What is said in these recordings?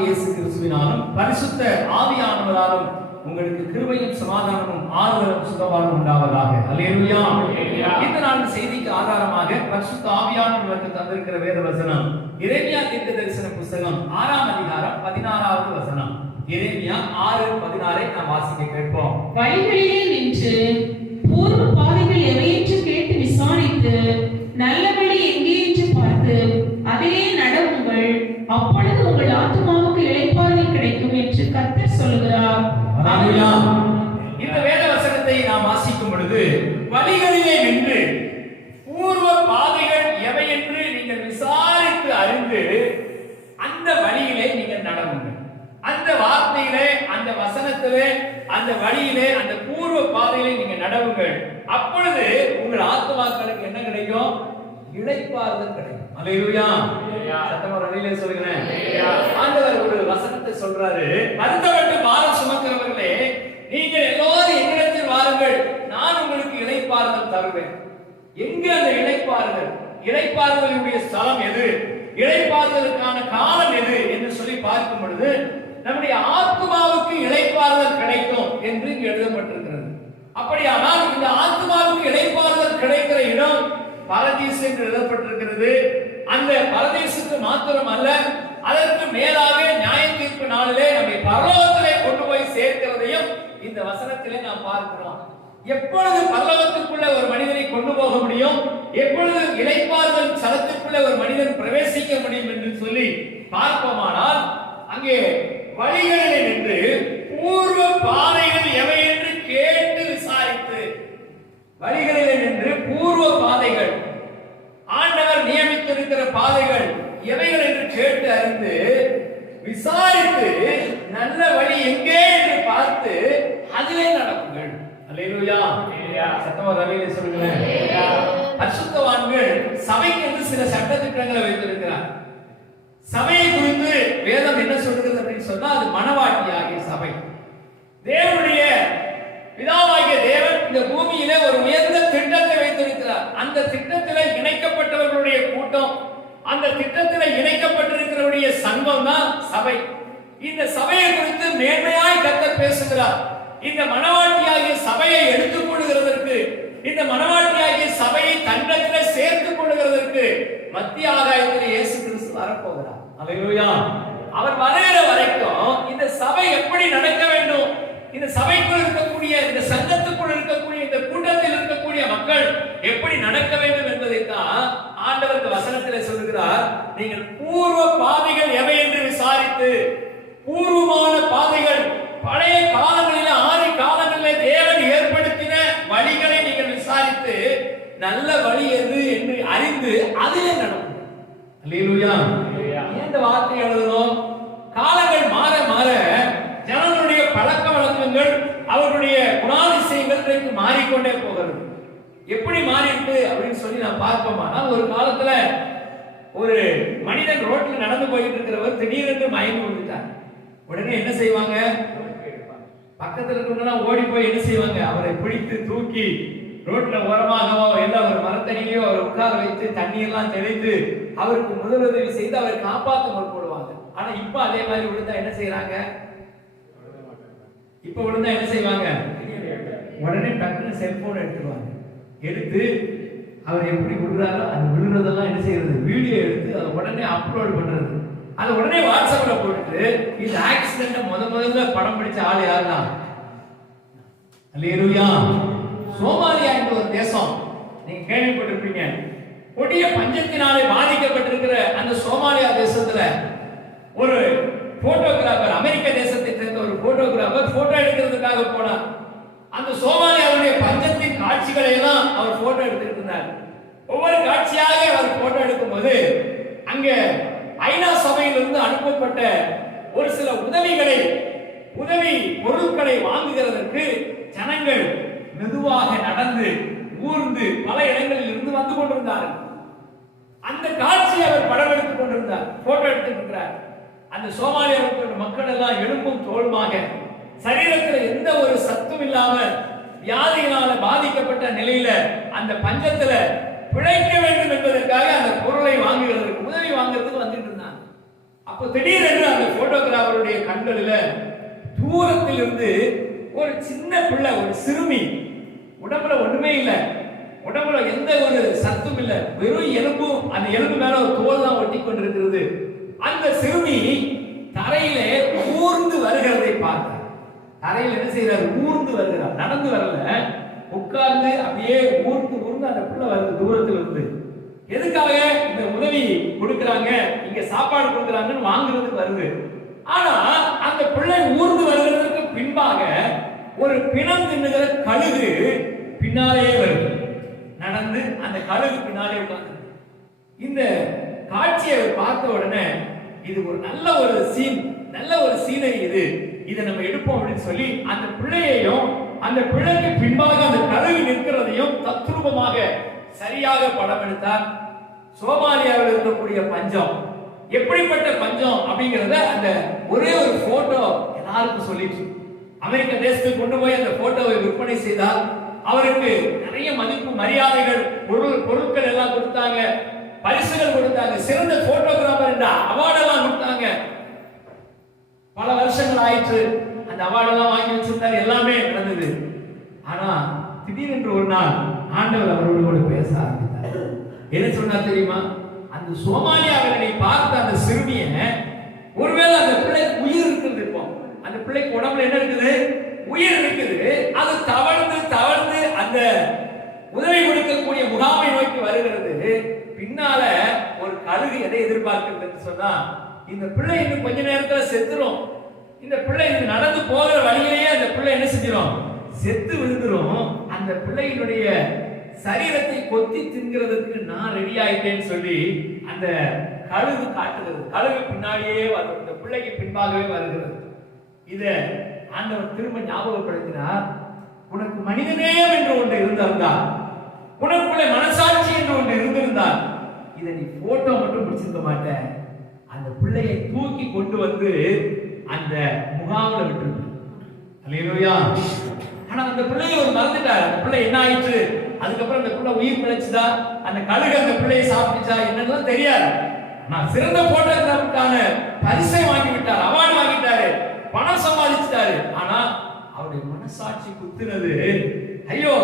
கர்த்தராகிய இயேசு கிறிஸ்துவினாலும் பரிசுத்த ஆவியானவராலும் உங்களுக்கு கிருபையும் சமாதானமும் ஆறுதலும் சுகவாழ்வும் உண்டாவதாக. அல்லேலூயா. இந்த நாள் செய்திக்கு ஆதாரமாக பரிசுத்த ஆவியானவருக்கு தந்திருக்கிற வேத வசனம் எரேமியா தீர்க்கதரிசன புத்தகம் 6ஆம் அதிகாரம் 16வது வசனம். எரேமியா 6:16 நாம் வாசிக்க கேட்போம். வழிகளிலே நின்று பூர்வ பாதைகள் எவையென்று கேட்டு விசாரித்து நல்ல வழி எங்கே என்று பார்த்து அதிலே நடவுங்கள், அப்பொழுது உங்கள் ஆத்துமாவுக்கு இளைப்பாறுதல் கிடைக்கும் என்று கர்த்தர் சொல்கிறார். இந்த வேத வசனத்தை நாம் வாசிக்கும் பொழுது வழிகளிலே நின்று பூர்வ பாதைகள் எவை என்று நீங்கள் விசாரித்து அறிந்து அந்த வழியிலே நீங்கள் நடவுங்கள். அந்த வார்த்தையிலே, அந்த வசனத்திலே, அந்த வழியிலே, அந்த பூர்வ பாதையிலே நீங்க நடவுங்கள். அப்பொழுது உங்கள் ஆத்துமாக்களுக்கு என்ன கிடைக்கும்? இளைப்பாறுதல் கிடைக்கும். அல்லேலூயா. சத்தமா வழியிலே சொல்லுங்களேன். ஆண்டவர் ஒரு வசனத்தை சொல்றாரு, வருத்தப்பட்டு பாரம் சுமக்கிறவர்களே நீங்கள் எல்லாரும் என்னிடத்தில் வாருங்கள், நான் உங்களுக்கு இளைப்பாறுதல் தருவேன். எங்க அந்த இளைப்பாறுதல்? இளைப்பாறுதலுடைய ஸ்தலம் எது? இளைப்பாறுதலுக்கான காலம் எது என்று சொல்லி பார்க்கும் பொழுது நம்முடைய ஆத்மாவுக்கு இளைப்பாறுதல் கிடைக்கும் என்று இங்கு எழுதப்பட்டிருக்கிறது. அப்படியானால் இந்த ஆத்மாவுக்கு இளைப்பாறுதல் கிடைக்கிற இடம் பரதீசு என்று எழுதப்பட்டிருக்கிறது. அந்த பரதீசுக்கு மாத்திரம் அல்ல, அதற்கு மேலாக நியாய தீர்ப்பு நாளிலே நம்மை பரலோகத்திலே கொண்டு போய் சேர்க்கிறதையும் இந்த வசனத்திலே நாம் பார்க்கிறோம். எப்பொழுது பரலோகத்துக்குள்ள ஒரு மனிதனை கொண்டு போக முடியும், எப்பொழுது இளைப்பாறுதல் ஸ்தலத்துக்குள்ள ஒரு மனிதன் பிரவேசிக்க முடியும் என்று சொல்லி பார்ப்போமானால், அங்கே வழிகளிலே நின்று பூர்வ பாதைகள் எவை என்று கேட்டு விசாரித்து, வழிகளிலே நின்று பூர்வ பாதைகள், ஆண்டவர் நியமித்திருக்கிற பாதைகள் எவைகள் என்று கேட்டு அறிந்து விசாரித்து நல்ல வழி எங்கே என்று பார்த்து அதிலே நடக்குங்கள். அல்லேலூயா. சத்தமா ரவியிலே சொல்லுங்களேன். பரிசுத்தவான்கள் சபைக்கு என்று சில சட்ட திட்டங்களை வைத்திருக்கிறார். சபையை குறித்து வேதம் என்ன சொல்கிறது அப்படின்னு சொன்னா, அது மனவாட்டியாகிய சபை. தேவனுடைய பிதாவாகிய தேவன் இந்த பூமியிலே ஒரு உயர்ந்த திட்டத்தை வைத்திருக்கிறார். அந்த திட்டத்திலே இணைக்கப்பட்டவர்களுடைய கூட்டம், அந்த திட்டத்திலே இணைக்கப்பட்டிருக்கிறவருடைய சங்கம் தான் சபை. இந்த சபையை குறித்து மேன்மையாய் கர்த்தர் பேசுகிறார். இந்த மனவாட்டியாகிய சபையை எடுத்துக் கொள்கிறதற்கு, இந்த மனவாட்டியாகிய சபையை தன்னத்திலே சேர்த்துக் கொள்கிறதற்கு மத்திய ஆகாயத்தில் இயேசு கிறிஸ்து வரப்போகிறார். அல்லேலூயா. அவர் வருகிற வரைக்கும் இந்த சபை எப்படி நடக்க வேண்டும், இந்த சபைக்குள் இருக்கக்கூடிய, இந்த சங்கத்துக்குள் இருக்கக்கூடிய, இந்த கூட்டத்தில் இருக்கக்கூடிய மக்கள் எப்படி நடக்க வேண்டும் என்பதைத்தான் ஆண்டவருக்கு வசனத்திலே சொல்லுகிறார். நீங்கள் பூர்வ பாதைகள் எவை என்று விசாரித்து, பூர்வமான பாதைகள் பழைய காலங்களிலே, ஆதி காலங்களிலே தேவன் ஏற்படுத்தின வழிகளை நீங்கள் விசாரித்து நல்ல வழி எது என்று அறிந்து அதிலே நடக்கும். அல்லேலூயா. இந்த வார்த்தை எழுதுறோம். காலங்கள் மாற மாற ஜனங்களுடைய பழக்க வழக்கங்கள், அவர்களுடைய குணாதிசயங்கள் மாறிக்கொண்டே போகிறது. எப்படி மாறிட்டு அப்படின்னு சொல்லி நான் பார்ப்போமானால், ஒரு காலத்துல ஒரு மனிதன் ரோட்ல நடந்து போயிட்டு இருக்கிறவர் திடீரென்று மயங்கி விழுந்துட்டார். உடனே என்ன செய்வாங்க? பக்கத்துல இருக்கவங்க ஓடி போய் என்ன செய்வாங்க? அவரை பிடித்து தூக்கி ரோட்ல ஓரமாகவோ இல்ல ஒரு மரத்தடியிலையோ அவரை உட்கார வைத்து தண்ணீர்லாம் தெளித்து அவருக்கு முதலுதவி செய்து அவரை காப்பாற்ற முற்படுவாங்க. ஆனா இப்ப அதே மாதிரி விழுந்தா என்ன செய்யறாங்க? இப்ப விழுந்தா என்ன செய்வாங்க? உடனே டக்குன்னு செல்போன் எடுத்துருவாங்க. எடுத்து அவர் எப்படி விழுறாரோ அது விழுறதெல்லாம் என்ன செய்யறது? வீடியோ எடுத்து அதை உடனே அப்லோட் பண்றது. அதை உடனே வாட்ஸ்அப்ல போட்டு இந்த ஆக்சிடென்ட் முதல்ல படம் பிடிச்ச ஆள் யாருன்னா? அல்லேலூயா. சோமாலியா என்ற ஒரு தேசம், நீங்க கேள்விப்பட்டிருப்பீங்க. கொடிய பஞ்சத்தினாலே பாதிக்கப்பட்டிருக்கிற அந்த சோமாலியா தேசத்துல ஒரு போட்டோகிராஃபர், அமெரிக்க தேசத்தை சேர்ந்த ஒரு போட்டோகிராஃபர் போட்டோ எடுக்கிறதுக்காக போனார். அந்த சோமாலியாவுடைய பஞ்சத்தின் காட்சிகளை எல்லாம் அவர் போட்டோ எடுத்துட்டு இருந்தார். ஒவ்வொரு காட்சியாக அவர் போட்டோ எடுக்கும் போது அங்கே ஐநா சபையிலிருந்து அனுப்பப்பட்ட ஒரு சில உதவி பொருட்களை வாங்குகிறதற்கு ஜனங்கள் மெதுவாக நடந்து ஊர்ந்து பல இடங்களில் இருந்து வந்து கொண்டிருந்தார்கள். அந்த காட்சியை அவர் படம் எடுத்துக் கொண்டிருந்தார், போட்டோ எடுத்துட்டு இருக்கிறார். அந்த சோமாலியாவுக்கு மக்கள் எல்லாம் எலும்பும் தோலுமாக, சரீரத்தில் எந்த ஒரு சத்தும் இல்லாம வியாதிகளால பாதிக்கப்பட்ட நிலையில அந்த பஞ்சத்துல பிழைக்க வேண்டும் என்பதற்காக அந்த பொருளை வாங்குகிறதுக்கு, உதவி வாங்குறதுக்கு வந்துட்டு இருந்தாங்க. அப்போ திடீரென்று அந்த போட்டோகிராஃபர் நாட்களில தூரத்தில் இருந்து ஒரு சின்ன பிள்ளை, ஒரு சிறுமி, உடம்புல ஒண்ணுமே இல்லை, உடம்புல எந்த ஒரு சத்தும் இல்லை, வெறும் எலும்பும், அந்த எலும்பு மேல ஒரு தோல் தான் ஒட்டி கொண்டிருக்கிறது. அந்த சிறுமி தரையிலே ஊர்ந்து வருகிறதை பார்த்தார். தரையில் என்ன செய்யறாரு? ஊர்ந்து வருகிறார். நடந்து வரல, உட்கார்ந்து அப்படியே ஊர்ந்து ஊர்ந்து அந்த பிள்ளை வருது தூரத்தில் இருந்து. எதுக்காக இந்த உதவி கொடுக்கறாங்க, இங்க சாப்பாடு கொடுக்கறாங்கன்னு வாங்குறதுக்கு வருது. ஆனா அந்த பிள்ளை ஊர்ந்து வருகிறதுக்கு பின்பாக ஒரு பிணம் தின்னுகிற கழுகு பின்னாலே வருது. நடந்து அந்த கழுகு பின்னாலே உட்கார்ந்து இந்த காட்சியை பார்த்த உடனே இது ஒரு நல்ல ஒரு சீன், நல்ல ஒரு சீனரி, இதை நம்ம எடுப்போம் அப்படின்னு சொல்லி அந்த பிள்ளையையும் அந்த பிள்ளைக்கு பின்பாக அந்த கழுகு நிற்கிறதையும் தத்ரூபமாக சரியாக படம் எடுத்தார். சோமாலியாவில் இருக்கக்கூடிய பஞ்சம் எப்படிப்பட்ட பஞ்சம் அப்படிங்கறத அந்த ஒரே ஒரு போட்டோ எல்லாருக்கும் சொல்லிட்டு அமெரிக்க தேசத்துக்கு கொண்டு போய் அந்த போட்டோவை விற்பனை செய்தால் அவருக்கு நிறைய மதிப்பு மரியாதைகள் பொருட்கள் எல்லாம் கொடுத்தாங்க, பரிசுகள் கொடுத்தாங்க, சிறந்த போட்டோகிராஃபர் என்ற அவார்டு எல்லாம் கொடுத்தாங்க. பல வருஷங்கள் ஆயிற்று, அந்த அவார்டு எல்லாம் வாங்கி வச்சிருந்தாரு, எல்லாமே நடந்தது. ஆனா திடீரென்று ஒரு நாள் ஆண்டவர் அவரோடு கூட பேச ஆரம்பித்தார். என்ன சொன்னா தெரியுமா? அந்த சோமாலியாவில் நீ பார்த்த அந்த சிறுமிய, ஒருவேளை அந்த பிள்ளைக்கு உயிர் இருக்குது, இருக்கும் அந்த பிள்ளைக்கு உடம்புல என்ன இருக்குது? உயிர் இருக்குது. அது தவழ்ந்து தவழ்ந்து அந்த உதவி கொடுக்கக்கூடிய முகாமை நோக்கி வருகிறது. பின்னால ஒரு கழுகு எதை எதிர்பார்க்கிறது சொன்னா, இந்த பிள்ளை இன்னும் கொஞ்ச நேரத்துல செத்துரும், இந்த பிள்ளை நடந்து போகிற வழியிலேயே அந்த பிள்ளை என்ன செஞ்சிடும்? செத்து விழுந்துரும். அந்த பிள்ளையினுடைய சரீரத்தை கொத்தி தின்கிறதுக்கு நான் ரெடி ஆயிட்டேன்னு சொல்லி அந்த கழுகு காட்டுகிறது. கழுகு பின்னாடியே வரும், இந்த பிள்ளைக்கு பின்பாகவே வருகிறது. இத ஆண்டவர் திரும்ப ஞாபகப்படுத்தினார். உனக்கு மனிதநேயம் என்று ஒன்று இருந்திருந்தால், உனக்குள்ள மனசாட்சி என்று ஒன்று இருந்திருந்தால், இதை நீ போட்டோ மட்டும் பிடிச்சிருக்க மாட்ட, அந்த பிள்ளையை தூக்கி கொண்டு வந்து அந்த முகாமில் விட்டுருக்க. அல்லேலூயா. ஆனா அந்த பிள்ளையை ஒரு மறந்துட்டார். அந்த பிள்ளை என்ன ஆயிற்று? அதுக்கப்புறம் அந்த பிள்ளை உயிர் பிழைச்சுதா, அந்த கழுகு அந்த பிள்ளையை சாப்பிட்டுச்சா என்னன்னு தெரியாது. நான் சிறந்த போட்டோகிராஃபருக்கான பரிசை வாங்கி விட்டார், அவார்டு வாங்கிட்டாரு, பணம் சம்பாதிச்சிட்டாரு. ஆனா அவருடைய மனசாட்சி குத்துனது, ஐயோ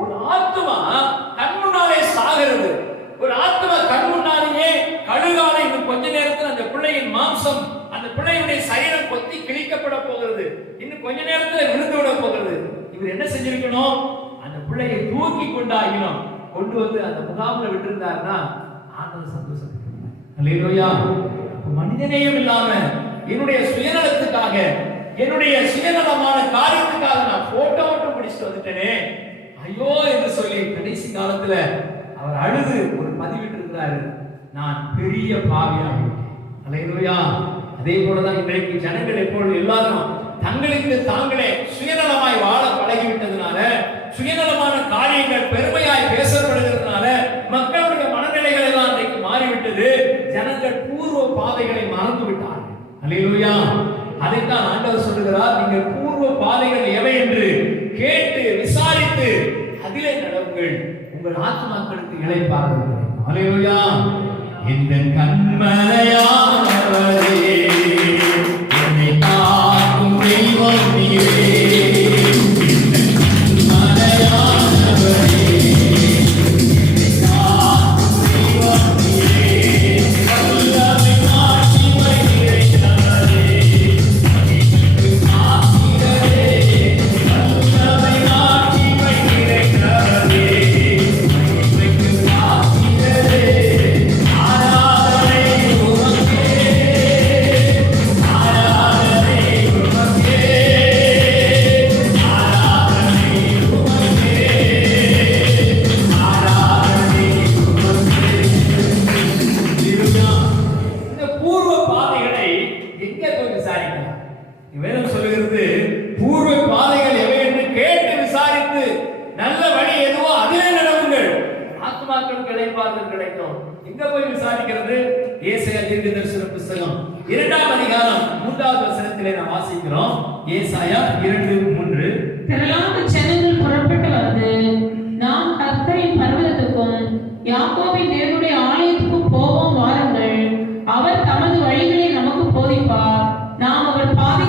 ஒரு ஆத்மா கண் முன்னாலே சாகிறது, ஒரு ஆத்மா கண் முன்னாலேயே கழுகால இன்னும் கொஞ்ச நேரத்தில் அந்த பிள்ளையின் மாம்சம், அந்த பிள்ளையுடைய சரீரம் கொத்தி கிழிக்கப்பட போகிறது, இன்னும் கொஞ்ச நேரத்தில் விழுந்து விட போகிறது. இவர் என்ன செஞ்சிருக்கணும்? அந்த பிள்ளையை தூக்கி கொண்டாகினோம், கொண்டு வந்து அந்த முகாமில் விட்டிருந்தாருன்னா ஆண்டவர் சந்தோஷப்பட்டார். அல்லேலூயா. மனிதநேயம் இல்லாம என்னுடைய சுயநலத்துக்காக, என்னுடைய சுயநலமான காரியத்துக்காக நான் போட்டோ மட்டும் பிடிச்சிட்டு வந்துட்டேனே, ஐயோ என்று சொல்லி கடைசி காலத்துல அவர் அழுது ஒரு பதிவிட்டு இருக்கிறாரு, நான் பெரிய பாவியாக. அல்லேலூயா. அதே போலதான் இன்றைக்கு ஜனங்கள் எப்பொழுது எல்லாரும் தங்களுக்கு தாங்களே சுயநலமாய் வாழ பழகிவிட்டதுனால, சுயநலமான காரியங்கள் பெருமையாய் பேசப்படுகிறதுனால மக்களுடைய மனநிலைகள் எல்லாம் இன்றைக்கு மாறிவிட்டது. ஜனங்கள் பூர்வ பாதைகளை மறந்து விட்டார்கள். அல்லேலூயா. அதைத்தான் ஆண்டவர் சொல்லுகிறார், நீங்கள் பூர்வ பாதைகள் எவை என்று கேட்டு விசாரித்து அதிலே நடவுங்கள், உங்கள் ஆத்துமாக்களுக்கு இளைப்பாறுதல் கிடைக்கும். அல்லேலூயா. இந்த கண்மலையானவரே, என்னை காக்கும் தெய்வம் நீரே, கிடைக்கும். எங்க போய் விசாரிக்கிறது? ஏசாயா தீர்க்கதரிசன புத்தகம் 2ஆம் அதிகாரம் 3வது வசனத்திலே நாம் வாசிக்கிறோம். ஏசாயா 2:3. திரளான ஜனங்கள் புறப்பட்டு வந்து நாம் கர்த்தரின் பர்வதத்துக்கும் யாக்கோபின் தேவனுடைய ஆலயத்துக்கும் போவோம் வாருங்கள், அவர் தமது வழிகளை நமக்கு போதிப்பார், நாம் அவர் பாதை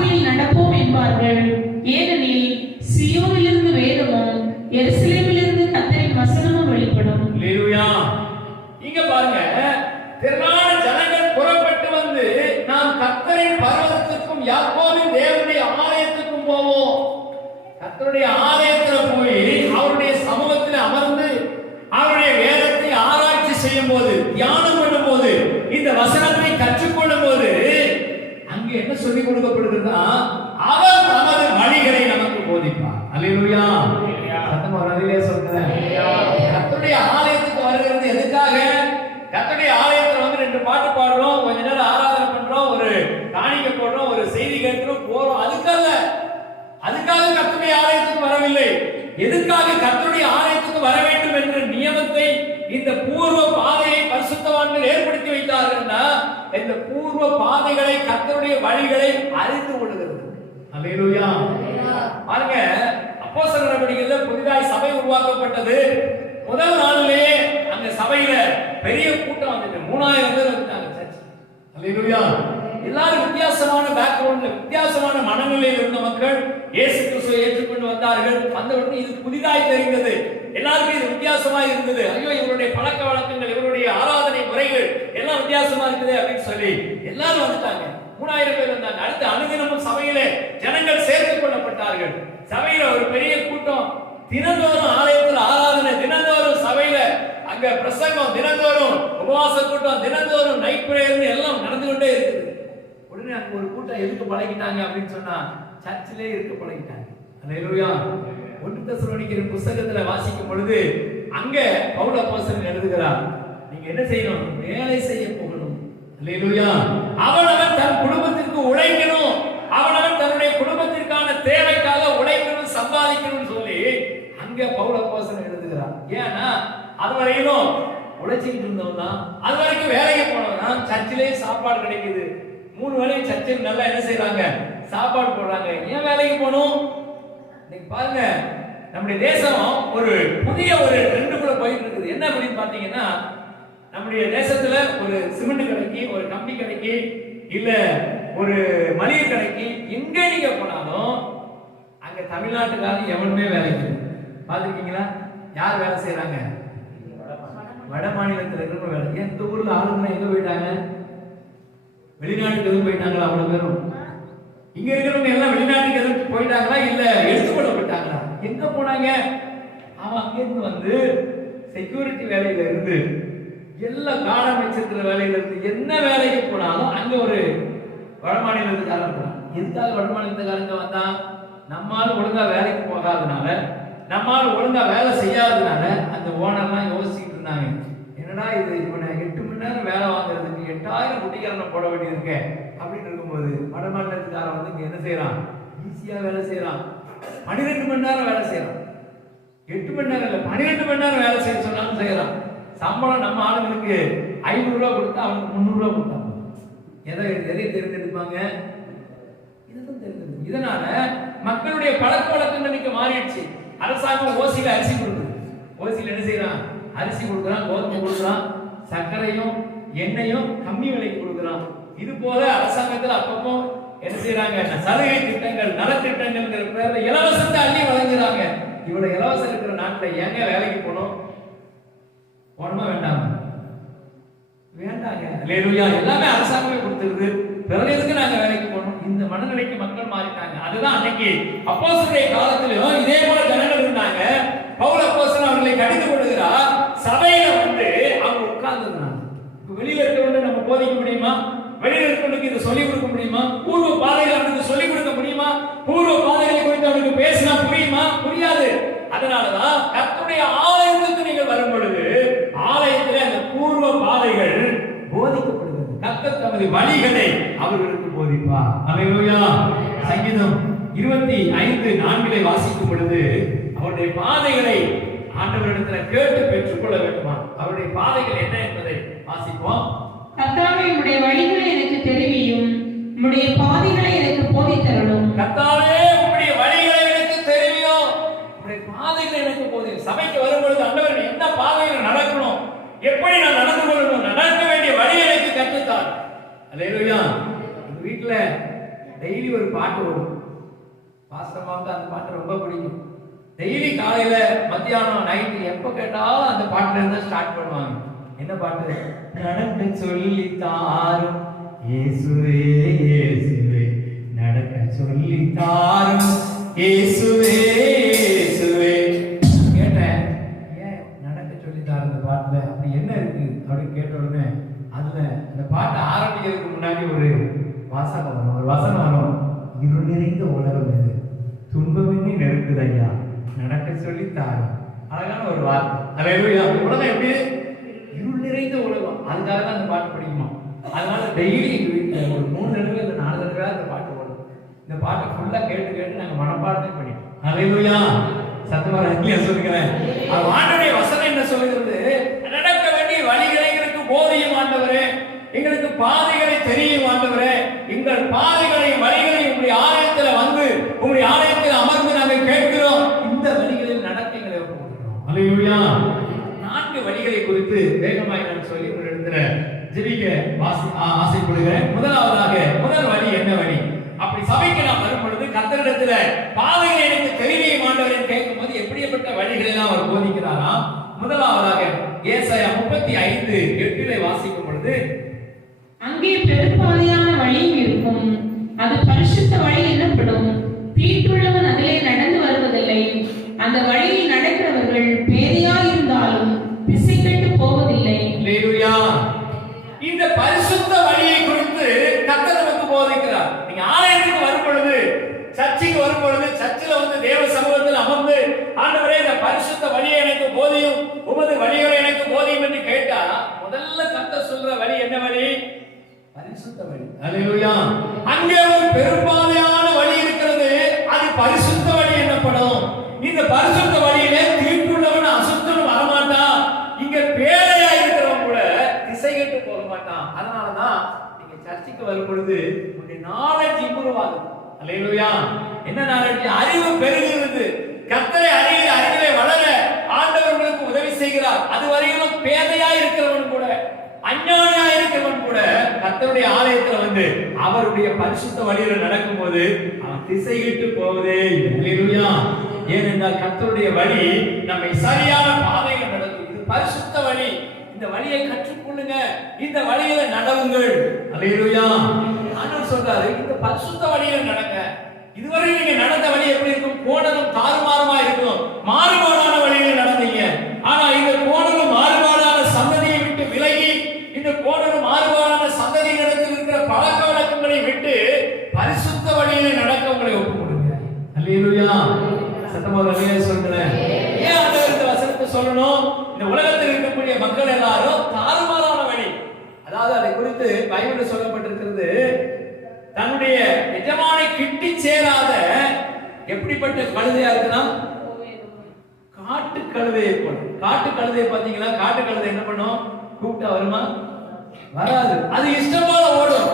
யாக்கோபின் தேவனுடைய ஆலயத்துக்கும் போவோம். கர்த்தருடைய ஆலயத்துல போய் அவருடைய சமூகத்தில் அமர்ந்து அவருடைய வேதத்தை ஆராய்ச்சி செய்யும் போது, தியானம் பண்ணும் போது, இந்த வசனத்தை கற்றுக்கொள்ளும் போது அங்கு என்ன சொல்லிக் கொடுக்கப்படுகிறதா, அவர் தமது வழிகளை நமக்கு போதிப்பார். அல்லேலூயா. சத்தமா ஒரு அல்லேலூயா சொல்லுங்க. கர்த்தருடைய ஆலயத்துக்கு வருகிறது எதுக்காக? கர்த்தருடைய ஆலயத்துல வந்து 2 பாட்டு பாடுறோம், கொஞ்ச நேரம் ஆராதனை பண்றோம், ஒரு காணிக்கை போடுறோம், ஒரு செய்தி கேட்கிறோம், போறோம். அதுக்காக கர்த்தருடைய ஆலயத்துக்கு வரவில்லை. எதுக்காக கர்த்தருடைய ஆலயத்துக்கு வர வேண்டும் என்ற நியமத்தை இந்த பூர்வ பாதையை பரிசுத்தவான்கள் ஏற்படுத்தி வைத்தார்கள்னா, இந்த பூர்வ பாதைகளை, கர்த்தருடைய வழிகளை அறிந்து கொள்கிறது. அல்லேலூயா. பாருங்க, அப்போஸ்தலர் நடவடிக்கையில புதிதாய் சபை உருவாக்கப்பட்டது. முதல் நாளிலேயே அந்த சபையில பெரிய கூட்டம் வந்துட்டு 3000 பேர் வந்துட்டாங்க சர்ச். அல்லேலூயா. எல்லாரும் வித்தியாசமான பேக்ரவுண்ட்ல, வித்தியாசமான மனநிலையில் இருந்த மக்கள் இயேசு கிறிஸ்துவை ஏற்றுக்கொண்டு வந்தார்கள். வந்தவுடனே இது புதிதாய் தெரிந்தது, எல்லாருக்கும் இது வித்தியாசமா இருந்தது. ஐயோ, இவருடைய பழக்க வழக்கங்கள், இவருடைய ஆராதனை முறைகள் எல்லாம் வித்தியாசமா இருக்குது அப்படின்னு சொல்லி எல்லாரும் வந்துட்டாங்க. 3000 பேர் வந்தாங்க. அடுத்து அனுதினமும் சபையிலே ஜனங்கள் சேர்த்துக் கொள்ளப்பட்டார்கள். சபையில ஒரு பெரிய கூட்டம், தினந்தோறும் ஆலயத்தில் ஆராதனை, தினந்தோறும் சபையில அங்க பிரசங்கம், தினந்தோறும் உபவாச கூட்டம், தினந்தோறும் நைட் பிரேயர் எல்லாம் நடந்து கொண்டே இருக்குது. உடனே அங்க ஒரு கூட்டம் எதுக்கு பழகிட்டாங்க அப்படின்னு சொன்னா, சர்ச்சிலே இருக்க பழகிட்டாங்க. அல்லேலூயா. 1 தெசலோனிக்கேயர் புத்தகத்துல வாசிக்கும் பொழுது அங்க பவுல் அப்போஸ்தலன் எழுதுகிறார், நீங்க என்ன செய்யணும்? வேலை செய்ய போகணும். அல்லேலூயா. அவனவன் தன் குடும்பத்திற்கு உழைக்கணும், அவனவன் தன்னுடைய குடும்பத்திற்கான தேவைக்காக உழைக்கணும், சம்பாதிக்கணும்னு சொல்லி அங்க பவுல் அப்போஸ்தலன் எழுதுகிறார். ஏன்னா அதுவரையிலும் உழைச்சிக்கிட்டு இருந்தவன் தான், அது வரைக்கும் வேலைக்கு போனவன் தான், சர்ச்சிலே சாப்பாடு கிடைக்குது, 3 வேளையும் சர்ச்சில் நல்லா என்ன செய்யறாங்க? சாப்பாடு போடுறாங்க. ஏன் வேலைக்கு போகணும்? இன்னைக்கு பாருங்க, நம்முடைய தேசம் ஒரு புதிய ஒரு ட்ரெண்டுக்குள்ள போயிட்டு இருக்குது. என்ன அப்படின்னு பாத்தீங்கன்னா, நம்முடைய தேசத்துல ஒரு சிமெண்ட் கடைக்கு, ஒரு கம்பி கடைக்கு, இல்ல ஒரு மளிகை கடைக்கு, எங்க நீங்க போனாலும் அங்க தமிழ்நாட்டுக்காரன் எவனுமே வேலைக்கு பாத்துருக்கீங்களா? யார் வேலை செய்யறாங்க? வட மாநிலத்தில் இருக்கிற வேலை. ஏன் இந்த ஊர்ல ஆளுங்க எங்க போயிட்டாங்க? வெளிநாட்டுக்கு எதுவும் போயிட்டாங்களா? அவ்வளவு பேரும் இங்க இருக்கிறவங்க எல்லாம் வெளிநாட்டுக்கு எதுவும் போயிட்டாங்களா, இல்ல எடுத்துக்கொள்ளப்பட்டாங்களா? எங்க போனாங்க? அவன் அங்கிருந்து வந்து செக்யூரிட்டி வேலையில இருந்து, எல்லா காலம் வச்சிருக்கிற வேலையில இருந்து, என்ன வேலைக்கு போனாலும் அங்க ஒரு வட மாநிலத்துக்காரன் போனான். எதுக்காக வட மாநிலத்துக்காரங்க வந்தா? நம்மால் ஒழுங்கா வேலைக்கு போகாதனால, நம்மால் ஒழுங்கா வேலை செய்யாததுனால அந்த ஓனர்லாம் யோசிச்சுட்டு இருந்தாங்க, என்னடா இது, இவனை 8 மணி நேரம் வேலை வாங்குறதுக்கு 8000 குட்டிக்காரனை போட வேண்டியிருக்கு அப்படின்னு இருக்கும்போது, வட மாநிலத்துக்காரன் வந்து இங்க என்ன செய்யறான்? ஈஸியா வேலை செய்யறான். 12 மணி நேரம் வேலை செய்யறான். 8 மணி நேரம் இல்ல, 12 மணி நேரம் வேலை செய்ய சொன்னாலும் செய்யறான். சம்பளம் நம்ம ஆளுங்களுக்கு 500 ரூபாய் கொடுத்தா அவனுக்கு 300 ரூபாய் கொடுத்தாங்க. எதை தேர்ந்தெடுப்பாங்க? இதுதான் தேர்ந்தெடுப்பாங்க. இதனால மக்களுடைய பழக்க வழக்கங்கள் இன்னைக்கு மாறிடுச்சு. அரசாங்கம் ஓசியில அரிசி கொடுக்குது. ஓசியில என்ன செய்யறான்? அரிசி கொடுக்குறான், கோதுமை கொடுக்குறான், சர்க்கரையும் எண்ணெயும் கம்மி விலைக்கு கொடுக்குறான். இது போல அரசாங்கத்தில் அப்பப்போ என்ன செய்யறாங்க? சலுகை திட்டங்கள், நலத்திட்டங்கள்ங்கிற பேர்ல இலவசத்தை அள்ளி வழங்குறாங்க. இவ்வளவு இலவசம் இருக்கிற நாட்டில் ஏங்க வேலைக்கு போனோம்? போனோமா வேண்டாம்? வேண்டாங்க. அல்லேலூயா. எல்லாமே அரசாங்கமே கொடுத்துருது, பிறகு எதுக்கு நாங்க வேலைக்கு போனோம்? இந்த மனநிலைக்கு மக்கள் மாறிட்டாங்க. அதுதான் அன்னைக்கு அப்போஸ்தலருடைய காலத்திலும் இதே போல ஜனங்கள் இருந்தாங்க. பவுல் அப்போஸ்தலன் அவர்களை கடிந்து கொள்கிறார். சபையில வந்து அவங்க உட்கார்ந்துருந்தாங்க. வெளியில இருக்கிறவங்க நம்ம போதிக்க முடியுமா? வெளியில இருக்கிறவங்களுக்கு இதை சொல்லிக் கொடுக்க முடியுமா? பூர்வ பாதைகளை அவனுக்கு சொல்லிக் கொடுக்க முடியுமா? பூர்வ பாதைகளை குறித்து அவனுக்கு பேசினா புரியுமா? புரியாது. அதனாலதான் கர்த்தருடைய ஆலயத்துக்கு நீங்கள் வரும் பொழுது ஆலயத்திலே அந்த பூர்வ பாதைகள் போதிக்கப்படுகிறது. கர்த்தர் தமது வழிகளை அவர்களுக்கு போதிப்பார். அல்லேலூயா. சங்கீதம் 25:4 வாசிக்கும் பொழுது அவருடைய பாதைகளை ஆண்டவரிடத்தில் கேட்டு பெற்றுக்கொள்ள வேண்டுமா? அவருடைய பாதைகள் என்ன என்பதை வாசிப்போம். கர்த்தாவே, உம்முடைய வழிகளை எனக்கு தெரிவியும், உம்முடைய பாதைகளை எனக்கு போதித்தருளும். கர்த்தாவே, உம்முடைய வழிகளை எனக்கு தெரிவியும், உம்முடைய பாதைகளை எனக்கு போதியும். சபைக்கு வரும்பொழுது ஆண்டவர் என்ன பாதையில் நடக்கணும், எப்படி நான் நடந்து கொள்ளணும், நடக்க வேண்டிய வழி எனக்கு கற்றுத்தார். அல்லேலூயா. எங்க வீட்டுல டெய்லி ஒரு பாட்டு வரும். பாஸ்டமாவுக்கு அந்த பாட்டு ரொம்ப பிடிக்கும். டெய்லி காலையில, மத்தியானம், நைட்டு எப்ப கேட்டாலும் அந்த பாட்டுல இருந்து ஸ்டார்ட் பண்ணுவாங்க. என்ன பாட்டு? நடக்க சொல்லி தாரும் இயேசுவே இயேசுவே இயேசுவே இயேசுவே. கேட்டேன், ஏன் நடக்க சொல்லித்தார் அந்த பாட்டுல, அப்படி என்ன இருக்கு அப்படின்னு கேட்ட உடனே அதுல அந்த பாட்டை ஆரம்பிக்கிறதுக்கு முன்னாடி ஒரு வாசகம் வரும், ஒரு வசனம் வரும். இருள் நிறைந்த உலகம் இது, துன்பமே நெருக்குது ஐயா, நடக்க சொல்லித்தார். அழகான ஒரு வார்த்தை. அல்லேலூயா. உலகம் எப்படி? இருள் நிறைந்த உலகம். அதுக்காக தான் அந்த பாட்டு படிக்குமா. அதனால டெய்லி எங்க வீட்டில் ஒரு 3 தடவை இல்லை 4 தடவை இந்த பாட்டு ஓடும். இந்த பாட்டை ஃபுல்லா கேட்டு கேட்டு நாங்கள் மனப்பாடமே பண்ணிட்டோம். அல்லேலூயா. சத்தமா ஹல்லேலூயா சொல்லுகிறேன். ஆண்டவருடைய வசனம் என்ன சொல்லுகிறது? நடக்க வேண்டிய வழிகளை எங்களுக்கு போதியும் ஆண்டவரே, எங்களுக்கு பாதைகளை தெரியும் ஆண்டவரே, எங்கள் பாதைகளை வழிகளை உங்களுடைய ஆலயத்தில் வந்து உங்களுடைய ஆலயத்தில் அமர்ந்து நாங்கள் கேட்கிறோம். இந்த வழிகளில் நடக்க எங்களை ஒப்புக்கொள்கிறோம். அல்லேலூயா. 4 வழிகளை குறித்து வேகமாய் நான் சொல்லி உங்களிடத்தில் ஜெபிக்க ஆசைப்படுகிறேன். முதலாவதாக முதல் வழி என்ன வழி? அப்படி சபைக்கு நாம் வரும் பொழுது கர்த்தரிடத்துல பாதைகளை எனக்கு தெரிவியும் ஆண்டவரே கேட்கும்போது எப்படிப்பட்ட வழிகளை எல்லாம் அவர் போதிக்கிறாரா? முதலாவதாக ஏசாயா 35:8 வாசிக்கும் பொழுது, அங்கே பெரும்பாதையான வழியும் இருக்கும், அது பரிசுத்த வழி எனப்படும், தீட்டுள்ளவன் அதிலே நடந்து வருவதில்லை, அந்த வழியில் நடக்கிறவர்கள் பேதையாயிருந்தாலும் திசை கெட்டு போவதில்லை. அல்லேலூயா. இந்த பரிசுத்த வழியை குறித்து கர்த்தர் நமக்கு போதிக்கிறார். நீங்க ஆலயத்துக்கு வரும் பொழுது, சர்ச்சுக்கு வரும் பொழுது, சர்ச்சில் வந்து தேவ சமூகத்தில் அமர்ந்து ஆண்டவரே இந்த பரிசுத்த வழியை எனக்கு போதியும், உமது வழிகளை எனக்கு போதியும் என்று கேட்டா முதல்ல கர்த்தர் சொல்ற வழி என்ன வழி? பரிசுத்த வழி. அல்லேலூயா. அங்கே ஒரு பெரும்பாலான வழி இருக்கிறது, அது பரிசுத்த வழி எனப்படும். இந்த பரிசுத்த வழியிலே தீட்டுள்ளவன் அசுத்தனும் வரமாட்டான், இங்க பேரையா இருக்கிறவன் கூட திசை கெட்டு போக மாட்டான். அதனாலதான் நீங்க சர்ச்சுக்கு வரும் பொழுது உங்களுடைய நாலேஜ் இம்ப்ரூவ் ஆகுது. அல்லேலூயா. என்ன நாலேஜ்? அறிவு பெருகிறது. கர்த்தரை அறிவிலே வளர ஆண்டவர்களுக்கு உதவி செய்கிறார். அதுவரையிலும் பேதையா இருக்கிறவன் கூட, அஞ்ஞானியா இருக்கிறவன் கூட கர்த்தருடைய ஆலயத்துல வந்து அவருடைய பரிசுத்த வழியில நடக்கும்போது அவன் திசையிட்டு போவதே இல்லை. அல்லேலூயா. ஏனென்றால் கர்த்தருடைய வழி நம்மை சரியான பாதையில் நடத்தும். இது பரிசுத்த வழி. இந்த வழியை கற்றுக்கொள்ளுங்க, இந்த வழியில நடவுங்கள். அல்லேலூயா. ஆண்டவர் சொல்றாரு, இந்த பரிசுத்த வழியில நடங்க. இதுவரை நீங்க நடந்த வழி எப்படி இருக்கும்? கோணலும் தாறுமாறுமா இருக்கும். மாறுபாடான வழியில நடந்தீங்க. ஆனா இந்த கோணலும் மாறுபாடான சந்ததியை விட்டு விலகி, இந்த கோணலும் மாறுபாடான சந்ததியிடத்தில் இருக்கிற பழக்க வழக்கங்களை விட்டு பரிசுத்த வழியில நடக்க உங்களை ஒப்புக்கொடுங்க. அல்லேலூயா. சத்தமா அல்லேலூயா சொல்றேன். ஏன் ஆண்டவர் இந்த வசனத்தை சொல்லணும்? இந்த உலகத்தில் இருக்கக்கூடிய மக்கள் எல்லாரும் தாறுமாறான வழி, அதாவது அதை குறித்து பைபிளில் சொல்லப்பட்டிருக்கிறது, தன்னுடைய எஜமானை கிட்டி சேராத எப்படிப்பட்ட கழுதையா இருக்குன்னா காட்டு கழுதையை போல. காட்டு கழுதையை பாத்தீங்களா? காட்டு கழுதை என்ன பண்ணும்? கூப்பிட்டா வருமா? வராது. அது இஷ்டம் போல ஓடும்,